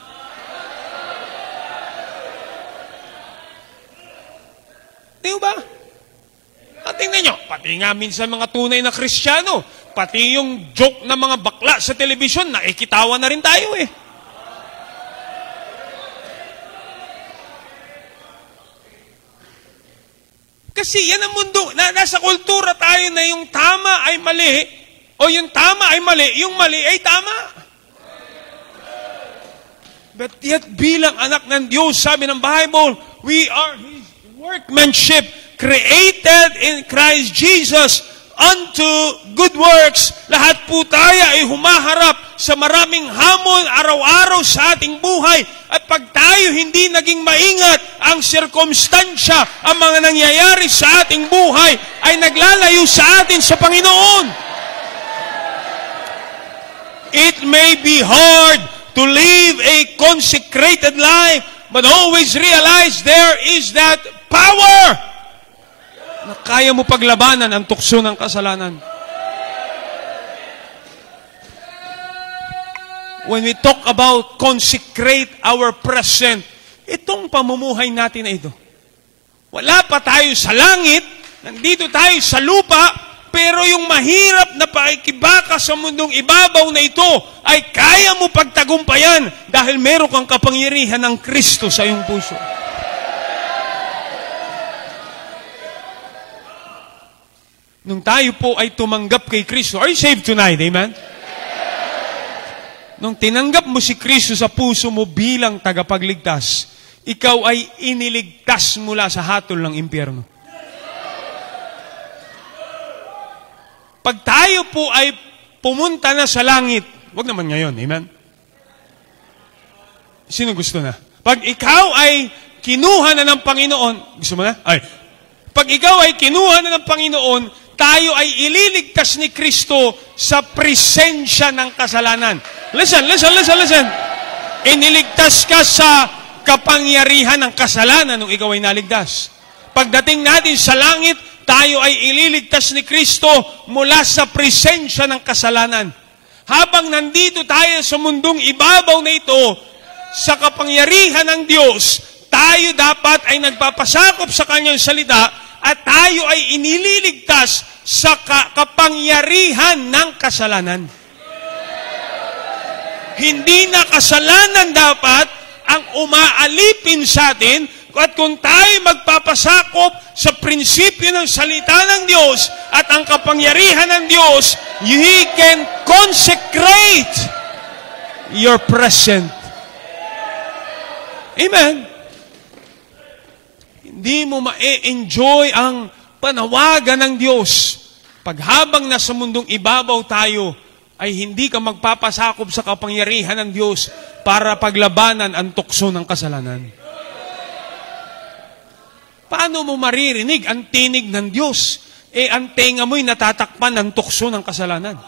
Di ba? At tingnan nyo, pati nga minsan mga tunay na Kristiyano, pati yung joke ng mga bakla sa telebisyon, nakikitawa na rin tayo eh. Kasi yan ang mundo, nasa kultura tayo na yung tama ay mali, o yung tama ay mali, yung mali ay tama. But yet bilang anak ng Diyos, sabi ng Bible, we are His workmanship, created in Christ Jesus unto good works. Lahat po tayo ay humaharap sa maraming hamon araw-araw sa ating buhay. At pag tayo hindi naging maingat, ang sirkumstansya, ang mga nangyayari sa ating buhay ay naglalayo sa atin sa Panginoon. It may be hard to live a consecrated life, but always realize there is that power na kaya mo paglabanan ang tukso ng kasalanan. When we talk about consecrate our present, itong pamumuhay natin na ito. Wala pa tayo sa langit, nandito tayo sa lupa, pero yung mahirap na pakikibaka sa mundong ibabaw na ito ay kaya mo pagtagumpayan dahil meron kang kapangyarihan ng Kristo sa iyong puso. Nung tayo po ay tumanggap kay Kristo, are you saved tonight? Amen? Nung tinanggap mo si Kristo sa puso mo bilang tagapagligtas, ikaw ay iniligtas mula sa hatol ng impyerno. Pag tayo po ay pumunta na sa langit, wag naman ngayon, amen? Sino gusto na? Pag ikaw ay kinuha na ng Panginoon, gusto mo na? Ay, pag ikaw ay kinuha na ng Panginoon, tayo ay ililigtas ni Kristo sa presensya ng kasalanan. Listen. Iniligtas ka sa kapangyarihan ng kasalanan nung ikaw ay naligtas. Pagdating natin sa langit, tayo ay ililigtas ni Kristo mula sa presensya ng kasalanan. Habang nandito tayo sa mundong ibabaw na ito, sa kapangyarihan ng Diyos, tayo dapat ay nagpapasakop sa Kanyang salita at tayo ay inililigtas sa kapangyarihan ng kasalanan. Hindi na kasalanan dapat ang umaalipin sa atin, at kung tayo magpapasakop sa prinsipyo ng salita ng Diyos at ang kapangyarihan ng Diyos, He can consecrate your present. Amen. Hindi mo ma-enjoy ang panawagan ng Diyos pag habang nasa mundong ibabaw tayo ay hindi ka magpapasakop sa kapangyarihan ng Diyos para paglabanan ang tukso ng kasalanan. Paano mo maririnig ang tinig ng Diyos? Ang tenga mo'y natatakpan ng tukso ng kasalanan.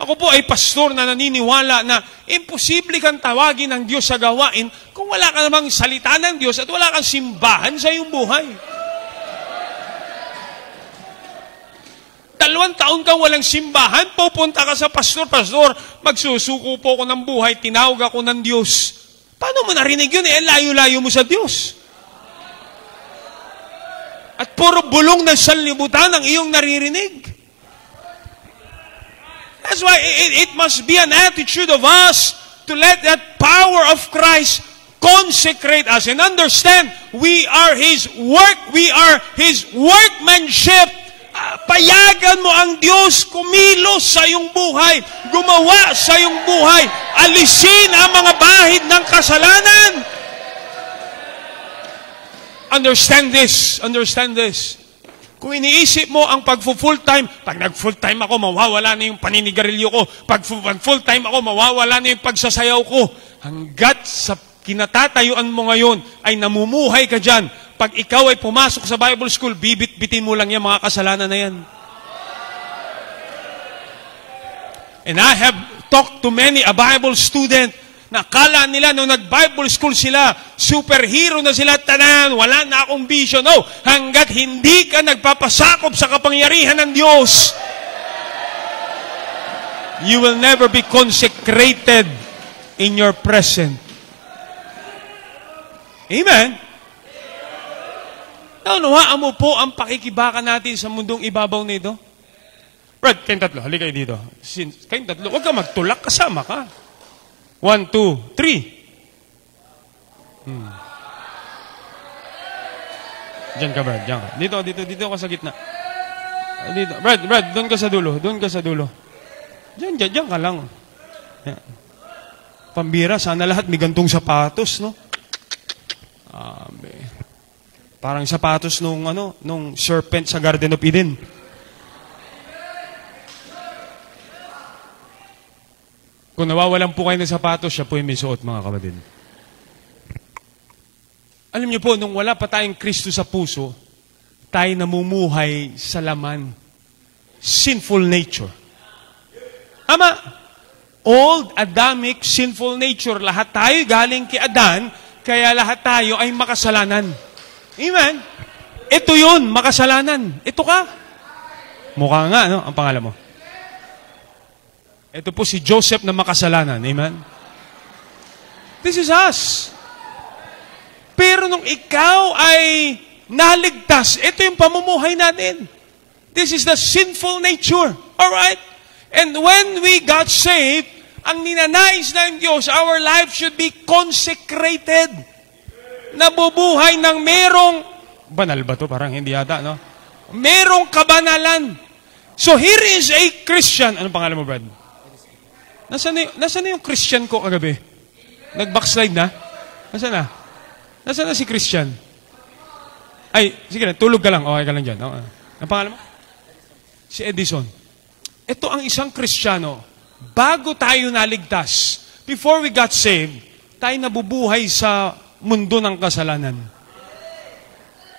Ako po ay pastor na naniniwala na imposible kang tawagin ng Diyos sa gawain kung wala ka namang salita ng Diyos at wala kang simbahan sa iyong buhay. 2 taon kang walang simbahan, pupunta ka sa pastor, magsusuko po ako ng buhay, tinawag ako ng Diyos. Paano mo narinig yun? Layo-layo mo sa Diyos. At puro bulong ng sanlibutan ang iyong naririnig. That's why it must be an attitude of us to let that power of Christ consecrate us and understand we are His work, we are His workmanship. Payagan mo ang Diyos kumilos sa iyong buhay, gumawa sa iyong buhay, alisin ang mga bahid ng kasalanan. Understand this, understand this. Kung iniisip mo ang pag-full time, pag nag-full time ako, mawawala na yung paninigarilyo ko. Pag full time ako, mawawala na yung pagsasayaw ko. Hanggat sa kinatatayuan mo ngayon ay namumuhay ka dyan. Pag ikaw ay pumasok sa Bible school, bibit-bitin mo lang yung mga kasalanan na yan. And I have talked to many a Bible student na akala nila nung nag-Bible school sila, superhero na sila tanan, wala na akong vision. No, hanggat hindi ka nagpapasakop sa kapangyarihan ng Diyos, you will never be consecrated in your present. Amen? Naunawaan mo po ang pakikibaka natin sa mundong ibabaw nito? Brad, kayong tatlo, halika kayo dito. Kayong tatlo, huwag ka magtulak, kasama ka. 1, 2, 3. Diyan ka, Brad, diyan ka. Dito ka sa gitna. Dito. Brad, doon ka sa dulo. Diyan ka lang. Yan. Pambira, sana lahat may gantong sapatos, no? Parang sapatos nung serpent sa Garden of Eden. Kung nawawalan po kayo ng sapatos, siya po yung may suot, mga kapatid. Alam niyo po, nung wala pa tayong Kristo sa puso, tayo namumuhay sa laman. Sinful nature. Ama, old Adamic sinful nature. Lahat tayo galing kay Adan, kaya lahat tayo ay makasalanan. Amen? Ito yun, makasalanan. Ito ka. Mukha nga, no? Ang pangalan mo. Ito po si Joseph na makasalanan. Amen? This is us. Pero nung ikaw ay naligtas, ito yung pamumuhay natin. This is the sinful nature. Alright? And when we got saved, ang ninanais ng Diyos, our life should be consecrated. Nabubuhay ng merong, banal ba to? Parang hindi yata, no? Merong kabanalan. So here is a Christian. Anong pangalan mo, Brad? Nasaan na yung Christian ko kagabi? Nag-backslide na? Nasaan na si Christian? Ay, sige na, tulog ka lang. Okay ka lang dyan. No? Ang pangalan mo? Si Edison. Ito ang isang Kristiyano. Bago tayo naligtas, before we got saved, tayo nabubuhay sa mundo ng kasalanan.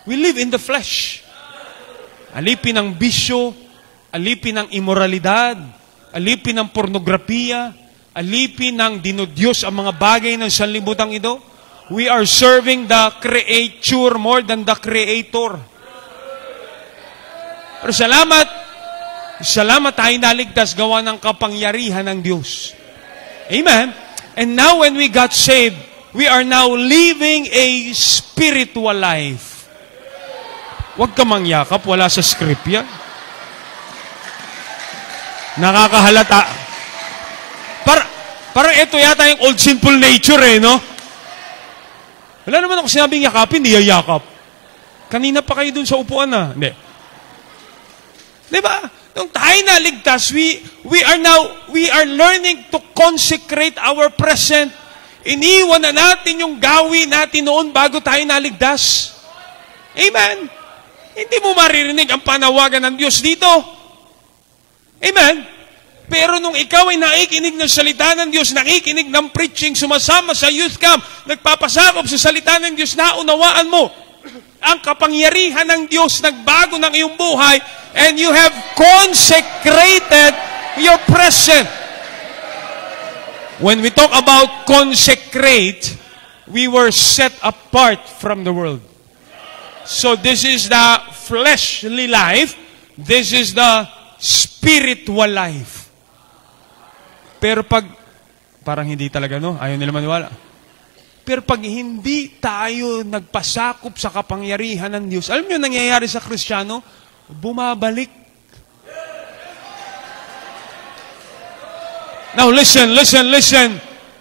We live in the flesh. Alipin ng bisyo, alipin ng immoralidad, alipin ng pornografiya, alipin ng dinudyos ang mga bagay ng sanlibutan ito. We are serving the creature more than the creator. Pero salamat tayo naligtas gawa ng kapangyarihan ng Diyos. Amen? And now when we got saved, we are now living a spiritual life. Huwag ka mangyakap, wala sa script yan. Nakakahalata. Parang ito yata yung old sinful nature no? Wala naman ako sinabing yakapin, hindi yayakap. Kanina pa kayo dun sa upuan Hindi. Diba? Nung tayo naligtas, we are learning to consecrate our present. Iniwan na natin yung gawin natin noon bago tayo naligtas. Amen? Hindi mo maririnig ang panawagan ng Diyos dito. Amen? Pero nung ikaw ay nakikinig ng salita ng Diyos, nakikinig ng preaching, sumasama sa youth camp, nagpapasakop sa salita ng Diyos, naunawaan mo ang kapangyarihan ng Diyos, nagbago ng iyong buhay, and you have consecrated your present. When we talk about consecrate, we were set apart from the world. So this is the fleshly life. This is the spiritual life. Pero parang hindi talaga, no? Ayaw nila maniwala. Pero pag hindi tayo nagpasakop sa kapangyarihan ng Diyos, alam niyo nangyayari sa Kristiyano? Bumabalik. Now listen.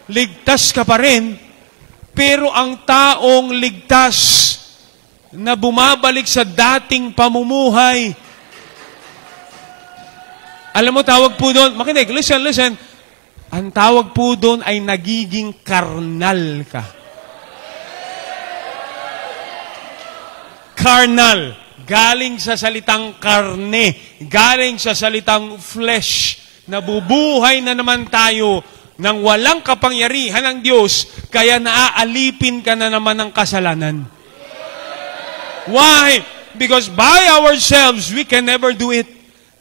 Ligtas ka pa rin, pero ang taong ligtas na bumabalik sa dating pamumuhay, alam mo tawag po doon, makinig, listen. Ang tawag po doon ay nagiging karnal ka. Carnal. Galing sa salitang karne. Galing sa salitang flesh. Nabubuhay na naman tayo ng walang kapangyarihan ng Diyos, kaya naaalipin ka na naman ng kasalanan. Why? Because by ourselves, we can never do it.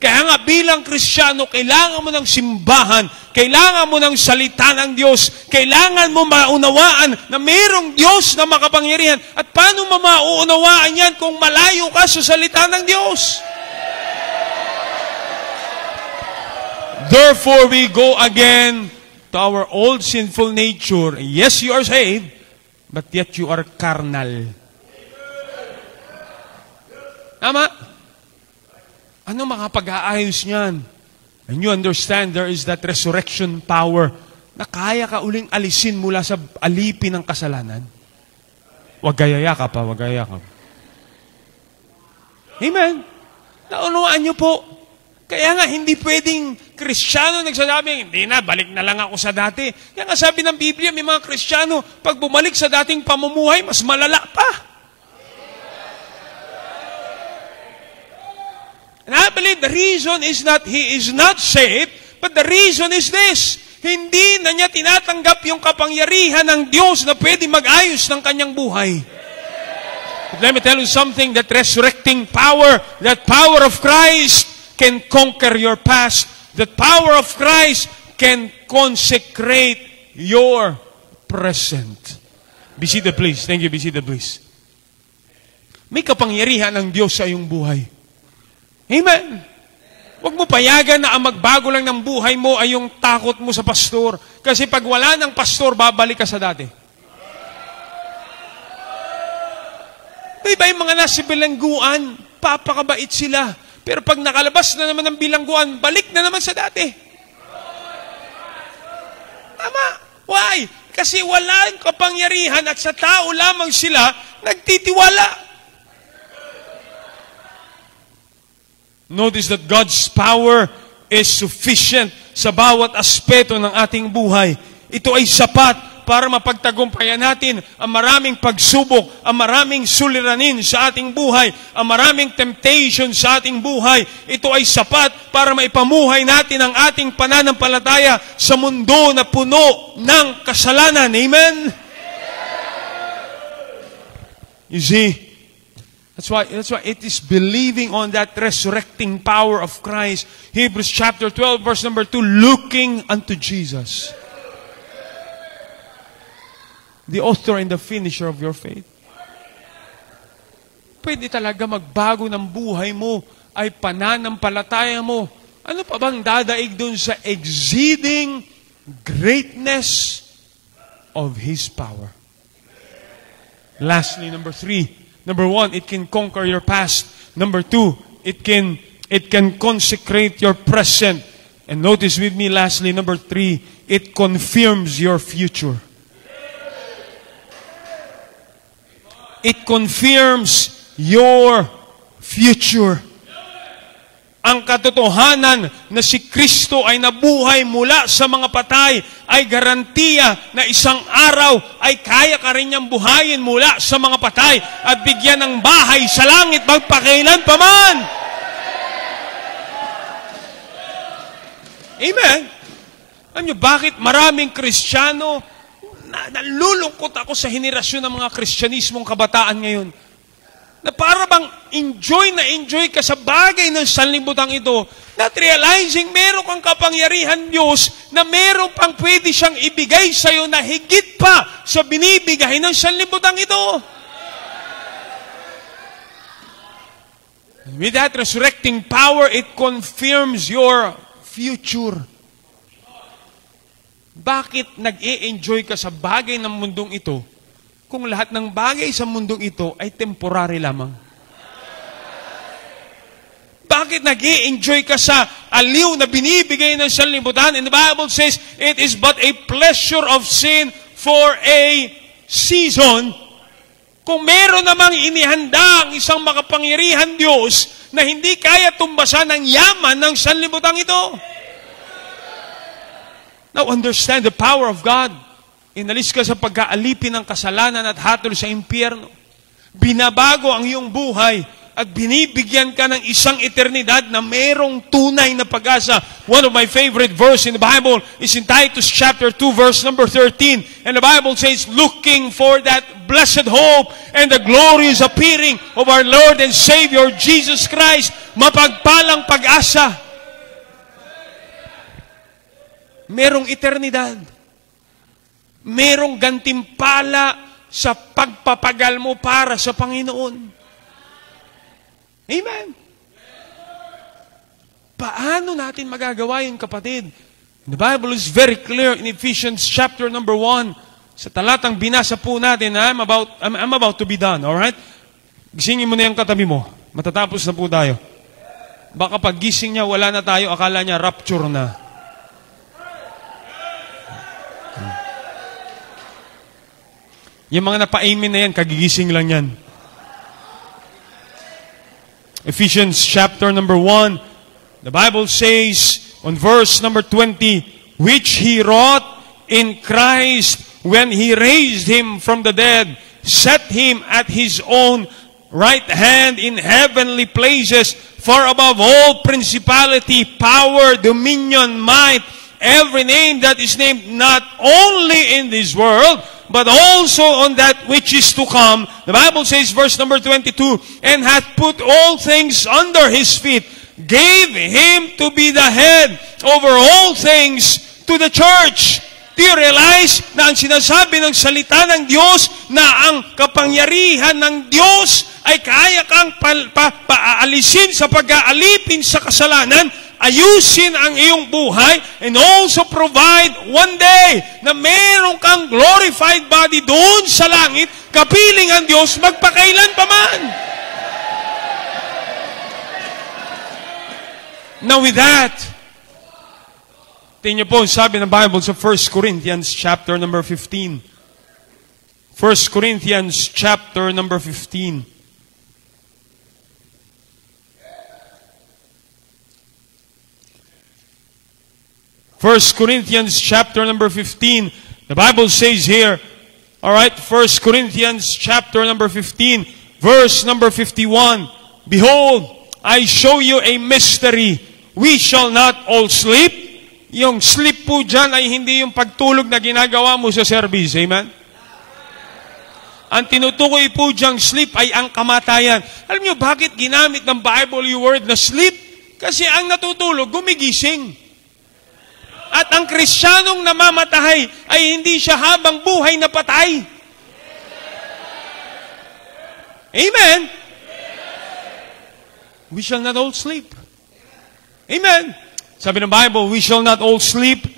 Kaya nga bilang Kristiyano, kailangan mo ng simbahan, kailangan mo ng salita ng Diyos, kailangan mo maunawaan na mayroong Diyos na makapangyarihan. At paano mo mauunawaan yan kung malayo ka sa salita ng Diyos? Therefore, we go again to our old sinful nature. Yes, you are saved, but yet you are carnal. Tama? Ano makapag-aayos niyan? And you understand there is that resurrection power na kaya ka uling alisin mula sa alipin ng kasalanan. Huwag gayaya ka pa, huwag gayaya ka. Amen? Naunawaan niyo po. Kaya nga, hindi pwedeng Kristiyano nagsasabi, hindi na, balik na lang ako sa dati. Kaya nga sabi ng Biblia, may mga Kristiyano, pag bumalik sa dating pamumuhay, mas malala pa. And I believe the reason is not he is not saved, but the reason is this. Hindi na niya tinatanggap yung kapangyarihan ng Diyos na pwede mag-ayos ng kanyang buhay. But let me tell you something, that resurrecting power, that power of Christ can conquer your past. That power of Christ can consecrate your present. Be seated, please. Thank you. Be seated, please. May kapangyarihan ng Diyos sa iyong buhay. Amen. Huwag mo payagan na ang magbago lang ng buhay mo ay yung takot mo sa pastor. Kasi pag wala ng pastor, babalik ka sa dati. Diba yung mga nasa bilangguan, papakabait sila. Pero pag nakalabas na naman ng bilangguan, balik na naman sa dati. Tama. Why? Kasi walang kapangyarihan at sa tao lamang sila nagtitiwala. Notice that God's power is sufficient sa bawat aspeto ng ating buhay. Ito ay sapat para mapagtagumpayan natin ang maraming pagsubok, ang maraming suliranin sa ating buhay, ang maraming temptation sa ating buhay. Ito ay sapat para maipamuhay natin ang ating pananampalataya sa mundo na puno ng kasalanan. Amen? You see, That's why it is believing on that resurrecting power of Christ. Hebrews chapter 12, verse number 2, looking unto Jesus, the author and the finisher of your faith. Pwede talaga magbago ng buhay mo ay pananampalataya mo. Ano pa bang dadaig dun sa exceeding greatness of His power? Lastly, number 3. Number 1, it can conquer your past. Number 2, it can consecrate your present. And notice with me lastly, number 3, it confirms your future. It confirms your future. Ang katotohanan na si Kristo ay nabuhay mula sa mga patay ay garantiya na isang araw ay kaya ka rin niyang buhayin mula sa mga patay at bigyan ng bahay sa langit magpakailan pa man. Amen? Alam niyo, bakit maraming Kristiyano, nalulungkot ako sa henerasyon ng mga Kristyanismong kabataan ngayon, na para bang enjoy ka sa bagay ng sanlibutan ito, not realizing meron kang kapangyarihan Diyos na meron pang pwede siyang ibigay sa iyo na higit pa sa binibigay ng sanlibutan ito. With that resurrecting power, it confirms your future. Bakit nag-e-enjoy ka sa bagay ng mundong ito kung lahat ng bagay sa mundong ito ay temporary lamang? Bakit nag-i-enjoy ka sa aliw na binibigay ng sanlibutan? And the Bible says, it is but a pleasure of sin for a season. Kung meron namang inihanda ang isang makapangyarihan Diyos na hindi kaya tumbasan ng yaman ng sanlibutan ito. Now understand the power of God. Inalis ka sa pagkaalipin ng kasalanan at hatol sa impyerno. Binabago ang iyong buhay at binibigyan ka ng isang eternidad na merong tunay na pag-asa. One of my favorite verse in the Bible is in Titus chapter 2 verse number 13. And the Bible says, looking for that blessed hope and the glorious appearing of our Lord and Savior Jesus Christ. Mapagpalang pag-asa. Merong eternidad. Merong gantimpala sa pagpapagal mo para sa Panginoon. Amen. Paano natin magagawa yun, kapatid? The Bible is very clear in Ephesians chapter number 1. Sa talatang binasa po natin, I'm about to be done, alright? Gisingin mo na yung katabi mo. Matatapos na po tayo. Baka pag gising niya, wala na tayo, akala niya rapture na. Yung mga napa-amen na yan, kagigising lang yan. Ephesians chapter number 1, the Bible says on verse number 20, which He wrought in Christ when He raised Him from the dead, set Him at His own right hand in heavenly places, far above all principality, power, dominion, might, every name that is named not only in this world, but also on that which is to come. The Bible says, verse number 22, and hath put all things under His feet, gave Him to be the head over all things to the church. Do you realize na ang sinasabi ng salita ng Diyos na ang kapangyarihan ng Diyos ay kaya kang paalisin sa pag-aalipin sa kasalanan, ayusin ang iyong buhay, and also provide one day na meron kang glorified body doon sa langit, kapiling ang Diyos magpakailan pa man. Now with that, tingnan po, sabi ng Bible sa 1 Corinthians chapter number 15. 1 Corinthians chapter number 15. First Corinthians chapter number 15. The Bible says here, all right, 1 Corinthians chapter number 15, verse number 51. Behold, I show you a mystery. We shall not all sleep. Yung sleep po dyan ay hindi yung pagtulog na ginagawa mo sa service. Amen? Ang tinutukoy po dyang sleep ay ang kamatayan. Alam niyo bakit ginamit ng Bible yung word na sleep? Kasi ang natutulog, gumigising. At ang Kristiyanong namamatay ay hindi siya habang buhay na patay. Amen? We shall not all sleep. Amen? Sabi ng Bible, we shall not all sleep,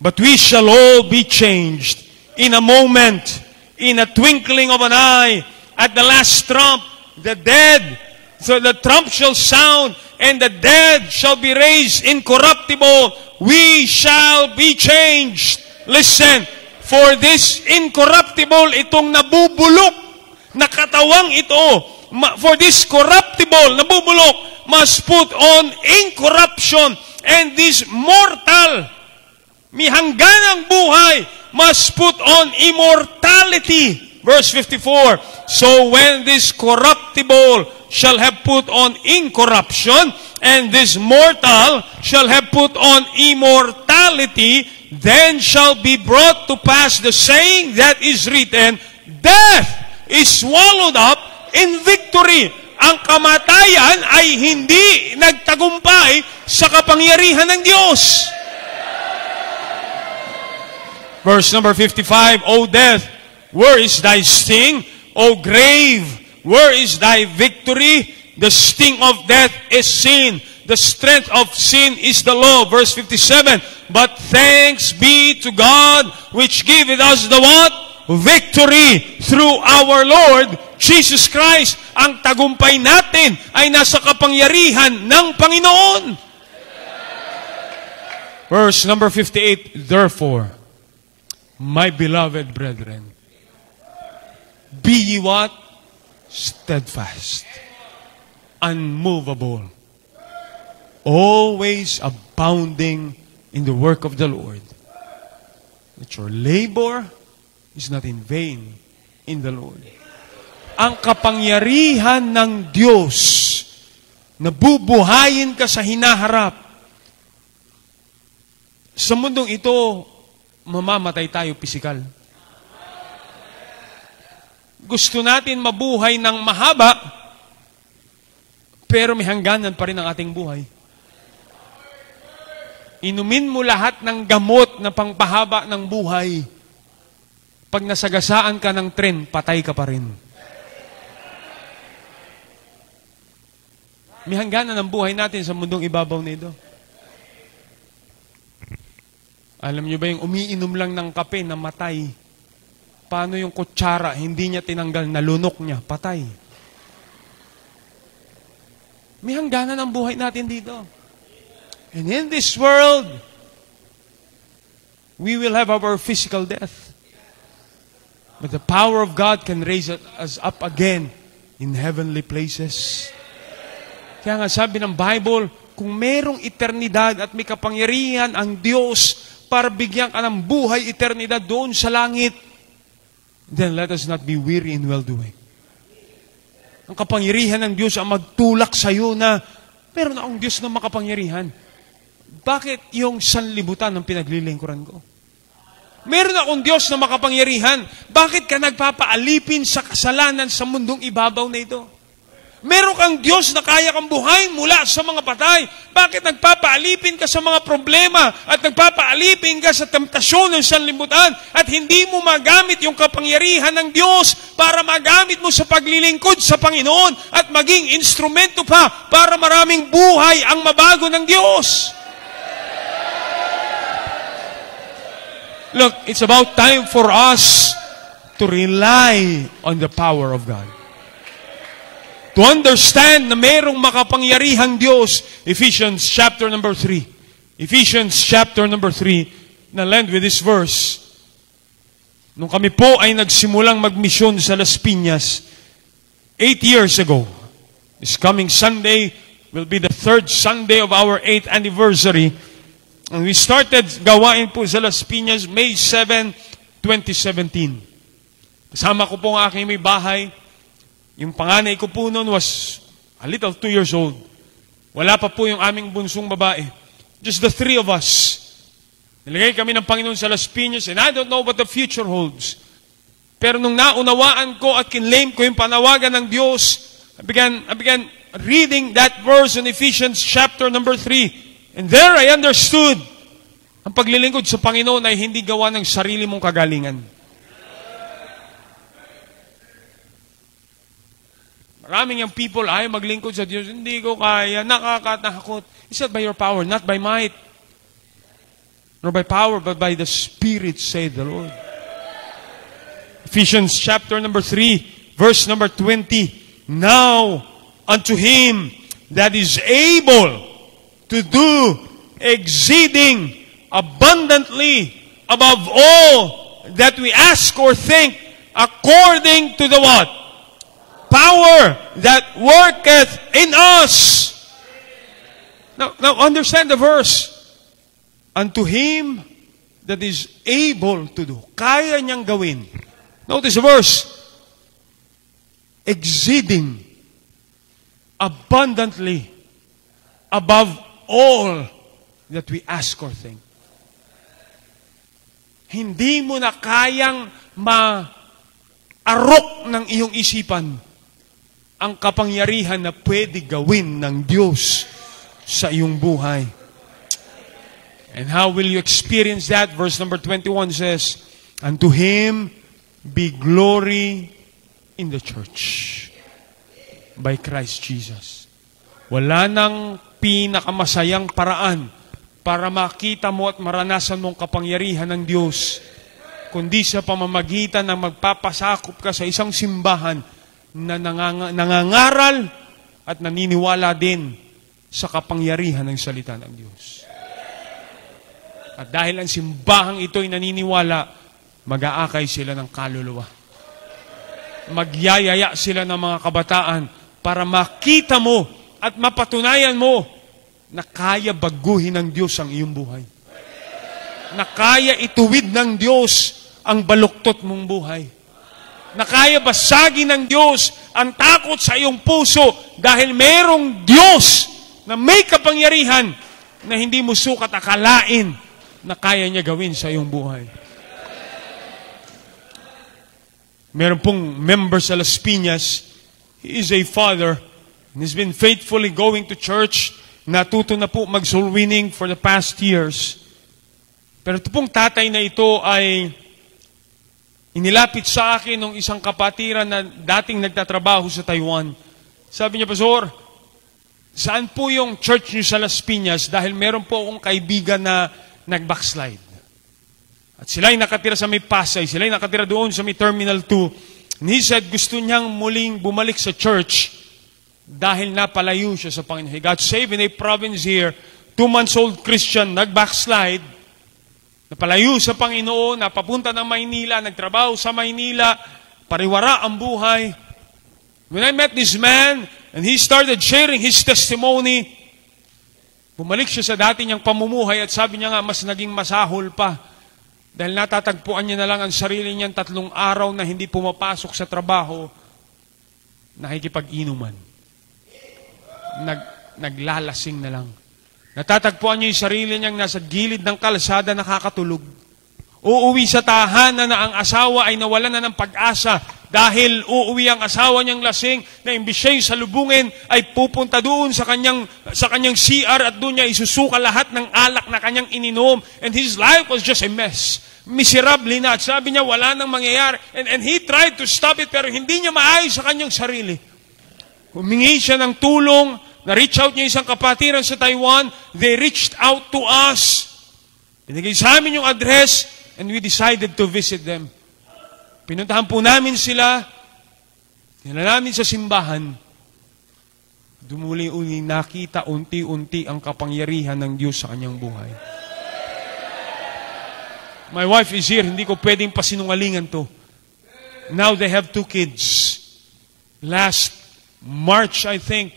but we shall all be changed in a moment, in a twinkling of an eye, at the last trump, the dead, so the trump shall sound, and the dead shall be raised incorruptible. We shall be changed. Listen, for this incorruptible, itong nabubulok na katawang ito, for this corruptible, nabubulok, must put on incorruption, and this mortal, mihangganang buhay, must put on immortality. Verse 54, so when this corruptible shall have put on incorruption, and this mortal shall have put on immortality, then shall be brought to pass the saying that is written, death is swallowed up in victory. Ang kamatayan ay hindi nagtagumpay sa kapangyarihan ng Diyos. Verse number 55, O death, where is thy sting? O grave, where is thy victory? The sting of death is sin. The strength of sin is the law. Verse 57, but thanks be to God, which giveth us the what? victory through our Lord Jesus Christ. Ang tagumpay natin ay nasa kapangyarihan ng Panginoon. Verse number 58, therefore, my beloved brethren, be ye what? Steadfast, unmovable, always abounding in the work of the Lord, that your labor is not in vain in the Lord. Ang kapangyarihan ng Diyos na bubuhayin ka sa hinaharap. Sa mundong ito, mamamatay tayo pisikal. Gusto natin mabuhay ng mahaba, pero may hangganan pa rin ang ating buhay. Inumin mo lahat ng gamot na pangpahaba ng buhay. Pag nasagasaan ka ng tren, patay ka pa rin. May hangganan ang buhay natin sa mundong ibabaw nito. Alam niyo ba yung umiinom lang ng kape na matay? Paano yung kutsara, hindi niya tinanggal, nalunok niya, patay. May hangganan ang buhay natin dito. And in this world, we will have our physical death. But the power of God can raise us up again in heavenly places. Kaya nga sabi ng Bible, kung merong eternidad at may kapangyarihan ang Diyos para bigyan ka ng buhay eternidad doon sa langit, then let us not be weary in well-doing. Ang kapangyarihan ng Diyos ang magtulak sa iyo na meron akong Diyos na makapangyarihan. Bakit yung sanlibutan ang pinaglilingkuran ko? Meron akong Diyos na makapangyarihan. Bakit ka nagpapaalipin sa kasalanan sa mundong ibabaw na ito? Meron kang Diyos na kaya kang buhayin mula sa mga patay. Bakit nagpapaalipin ka sa mga problema at nagpapaalipin ka sa temptasyon ng sanlibutan at hindi mo magamit yung kapangyarihan ng Diyos para magamit mo sa paglilingkod sa Panginoon at maging instrumento pa para maraming buhay ang mabago ng Diyos? Look, it's about time for us to rely on the power of God. To understand na mayroong makapangyarihang Diyos. Ephesians chapter number 3. Ephesians chapter number 3. Na-land with this verse. Nung kami po ay nagsimulang magmisyon sa Las Piñas 8 years ago. This coming Sunday will be the 3rd Sunday of our 8th anniversary. And we started gawain po sa Las Piñas May 7, 2017. Kasama ko po ang aking may bahay. Yung panganay ko po noon was a little 2 years old. Wala pa po yung aming bunsong babae. Just the 3 of us. Nilagay kami ng Panginoon sa Las Piñas and I don't know what the future holds. Pero nung naunawaan ko at kinlaim ko yung panawagan ng Diyos, I began reading that verse in Ephesians chapter number 3. And there I understood ang paglilingkod sa Panginoon ay hindi gawa ng sarili mong kagalingan. Maraming yung people ay maglingkod sa Diyos. Hindi ko kaya, nakakatakot. It's not by your power, not by might, nor by power, but by the Spirit, said the Lord. Ephesians chapter number 3, verse number 20. Now unto Him that is able to do exceeding abundantly above all that we ask or think, according to the what? Power that worketh in us. Now understand the verse. Unto Him that is able to do. Kaya niyang gawin. Notice the verse. Exceeding abundantly above all that we ask or think. Hindi mo na kayang ma-arok ng iyong isipan ang kapangyarihan na pwede gawin ng Diyos sa iyong buhay. And how will you experience that? Verse number 21 says, unto Him be glory in the church by Christ Jesus. Wala nang pinakamasayang paraan para makita mo at maranasan mong kapangyarihan ng Diyos, kundi sa pamamagitan ng magpapasakop ka sa isang simbahan na nangangaral at naniniwala din sa kapangyarihan ng salita ng Diyos. At dahil ang simbahang ito'y naniniwala, mag-aakay sila ng kaluluwa. Magyayaya sila ng mga kabataan para makita mo at mapatunayan mo na kaya baguhin ng Diyos ang iyong buhay. Na kaya ituwid ng Diyos ang baluktot mong buhay. Na kaya basagin ng Diyos ang takot sa iyong puso dahil merong Diyos na may kapangyarihan na hindi mo sukat akalain na kaya niya gawin sa iyong buhay. Meron pong member sa Las Piñas, he is a father, and he's been faithfully going to church. Natuto na po mag-soul winning for the past years. Pero ito pong tatay na ito ay inilapit sa akin ng isang kapatiran na dating nagtatrabaho sa Taiwan. Sabi niya, Pastor, saan po yung church niyo sa Las Piñas? Dahil meron po akong kaibigan na nag-backslide. At sila'y nakatira sa may Pasay. Sila'y nakatira doon sa may Terminal 2. And he said, gusto niyang muling bumalik sa church dahil napalayo siya sa Panginoon. He got saved in a province here. 2-month-old Christian, nag-backslide. Napalayo sa Panginoon, napapunta ng Maynila, nagtrabaho sa Maynila, pariwara ang buhay. When I met this man, and he started sharing his testimony, bumalik siya sa dati niyang pamumuhay at sabi niya nga, mas naging masahol pa. Dahil natatagpuan niya na lang ang sarili niyang 3 araw na hindi pumapasok sa trabaho, nakikipag-inuman. Naglalasing na lang. Natatagpuan niyo yung sarili niyang nasa gilid ng kalsada nakakatulog. Uuwi sa tahanan na ang asawa ay nawalan na ng pag-asa dahil uuwi ang asawa niyang lasing na imbis siya'y salubungin ay pupunta doon sa kanyang CR at doon niya isusuka lahat ng alak na kanyang ininom. And his life was just a mess. Miserable na. At sabi niya wala nang mangyayari. And he tried to stop it pero hindi niya maayos sa kanyang sarili. Humingi siya ng tulong. Na-reach out niya isang kapatiran sa Taiwan. They reached out to us. Binigay sa amin yung address and we decided to visit them. Pinuntahan po namin sila. Tinala namin sa simbahan. Dumuli-uli nakita unti-unti ang kapangyarihan ng Diyos sa kanyang buhay. My wife is here. Hindi ko pwedeng pasinungalingan to. Now they have 2 kids. Last March, I think,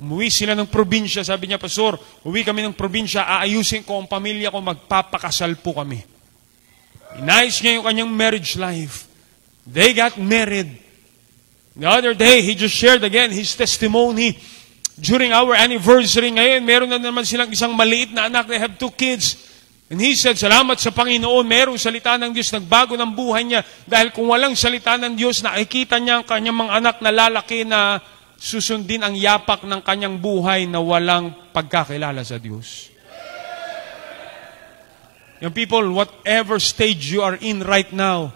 umuwi sila ng probinsya. Sabi niya, Pastor, uwi kami ng probinsya, aayusin ko ang pamilya ko, magpapakasal po kami. Inayos niya yung kanyang marriage life. They got married. The other day, he just shared again his testimony. During our anniversary ngayon, meron na naman silang isang maliit na anak. They have 2 kids. And he said, salamat sa Panginoon, merong salita ng Diyos, nagbago ng buhay niya. Dahil kung walang salita ng Diyos, nakikita niya ang kanyang mga anak na lalaki na susundin ang yapak ng kanyang buhay na walang pagkakilala sa Diyos. Young people, whatever stage you are in right now,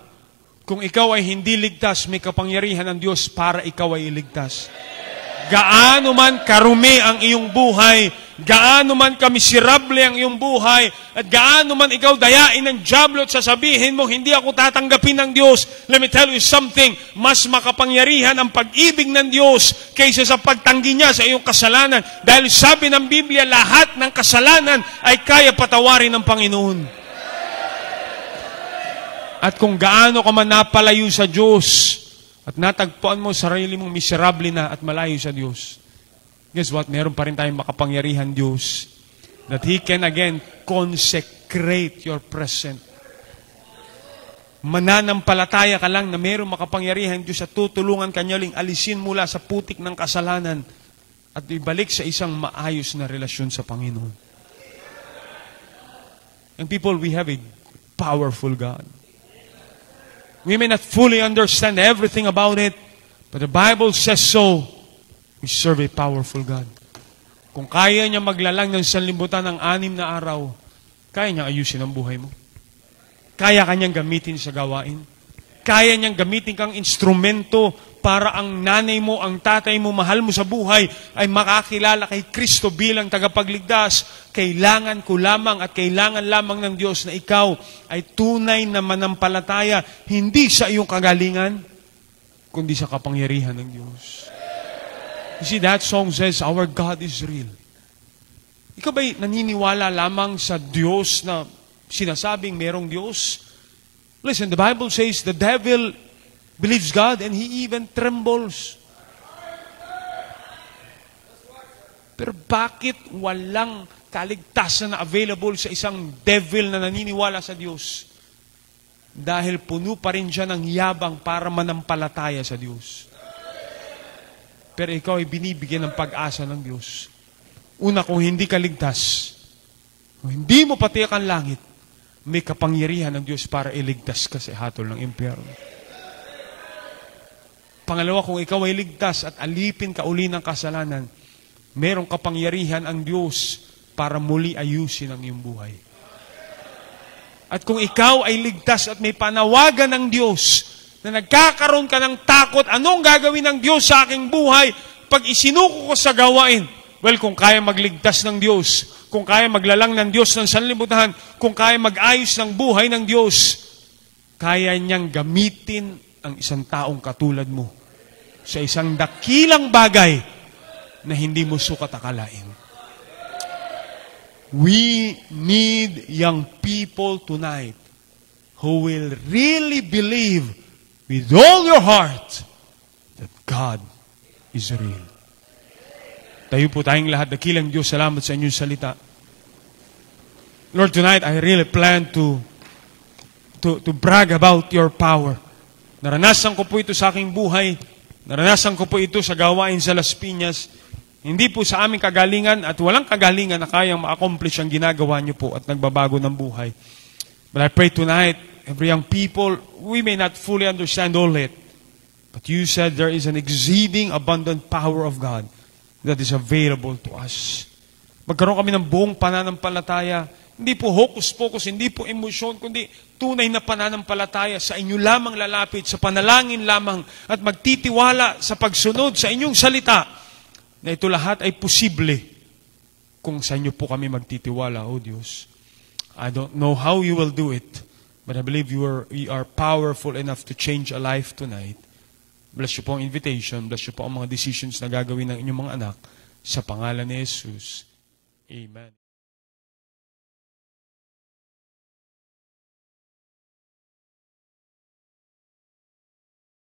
kung ikaw ay hindi ligtas, may kapangyarihan ng Diyos para ikaw ay iligtas. Gaano man karumi ang iyong buhay, gaano man kamiserable ang iyong buhay, at gaano man ikaw dayain ng diablo at sasabihin mo, hindi ako tatanggapin ng Diyos. Let me tell you something, mas makapangyarihan ang pag-ibig ng Diyos kaysa sa pagtanggi niya sa iyong kasalanan. Dahil sabi ng Biblia, lahat ng kasalanan ay kaya patawarin ng Panginoon. At kung gaano ka man napalayo sa Diyos, at natagpuan mo sarili mong miserable na at malayo sa Diyos, guess what? Meron pa rin tayong makapangyarihan Diyos that He can again consecrate your present. Mananampalataya ka lang na meron makapangyarihan Diyos at tutulungan ka niya uling alisin mula sa putik ng kasalanan at ibalik sa isang maayos na relasyon sa Panginoon. And people, we have a powerful God. We may not fully understand everything about it, but the Bible says so. We serve a powerful God. Kung kaya niya maglalang ng sanlibutan ng 6 na araw, kaya niya ayusin ang buhay mo. Kaya kanyang gamitin sa gawain. Kaya niyang gamitin kang instrumento para ang nanay mo, ang tatay mo, mahal mo sa buhay, ay makakilala kay Kristo bilang tagapagligtas, kailangan ko lamang at kailangan lamang ng Diyos na ikaw ay tunay na manampalataya, hindi sa iyong kagalingan, kundi sa kapangyarihan ng Diyos. You see, that song says, our God is real. Ikaw ba'y naniniwala lamang sa Diyos na sinasabing merong Diyos? Listen, the Bible says the devil believes God and he even trembles. Pero bakit walang kaligtasan na available sa isang devil na naniniwala sa Diyos? Dahil puno pa rin siya ng yabang para manampalataya sa Diyos. Pero ikaw ay binibigyan ng pag-asa ng Diyos. Una, kung hindi ka ligtas, kung hindi mo patiyak ang langit, may kapangyarihan ng Diyos para iligtas ka sa hatol ng impyerno. Pangalawa, kung ikaw ay ligtas at alipin ka uli ng kasalanan, merong kapangyarihan ang Diyos para muli ayusin ang iyong buhay. At kung ikaw ay ligtas at may panawagan ng Diyos na nagkakaroon ka ng takot, anong gagawin ng Diyos sa aking buhay pag isinuko ko sa gawain? Well, kung kaya magligtas ng Diyos, kung kaya maglalang ng Diyos ng sanlibutan, kung kaya mag-ayos ng buhay ng Diyos, kaya niyang gamitin ang isang taong katulad mo sa isang dakilang bagay na hindi mo sukat akalain. We need young people tonight who will really believe with all your heart that God is real. Tayo po tayong lahat. Dakilang Diyos, salamat sa inyong salita. Lord, tonight I really plan to brag about your power. Naranasan ko po ito sa aking buhay. Naranasan ko po ito sa gawain sa Las Piñas. Hindi po sa aming kagalingan at walang kagalingan na kayang ma-accomplish ang ginagawa niyo po at nagbabago ng buhay. But I pray tonight, every young people, we may not fully understand all it, but you said there is an exceeding abundant power of God that is available to us. Magkaroon kami ng buong pananampalataya. Hindi po hocus-pocus, hindi po emosyon, kundi tunay na pananampalataya sa inyo lamang lalapit, sa panalangin lamang, at magtitiwala sa pagsunod sa inyong salita, na ito lahat ay posible kung sa inyo po kami magtitiwala, O Diyos. I don't know how you will do it, but I believe you are powerful enough to change a life tonight. Bless you po ang invitation, bless you po ang mga decisions na gagawin ng inyong mga anak, sa pangalan ni Jesus. Amen.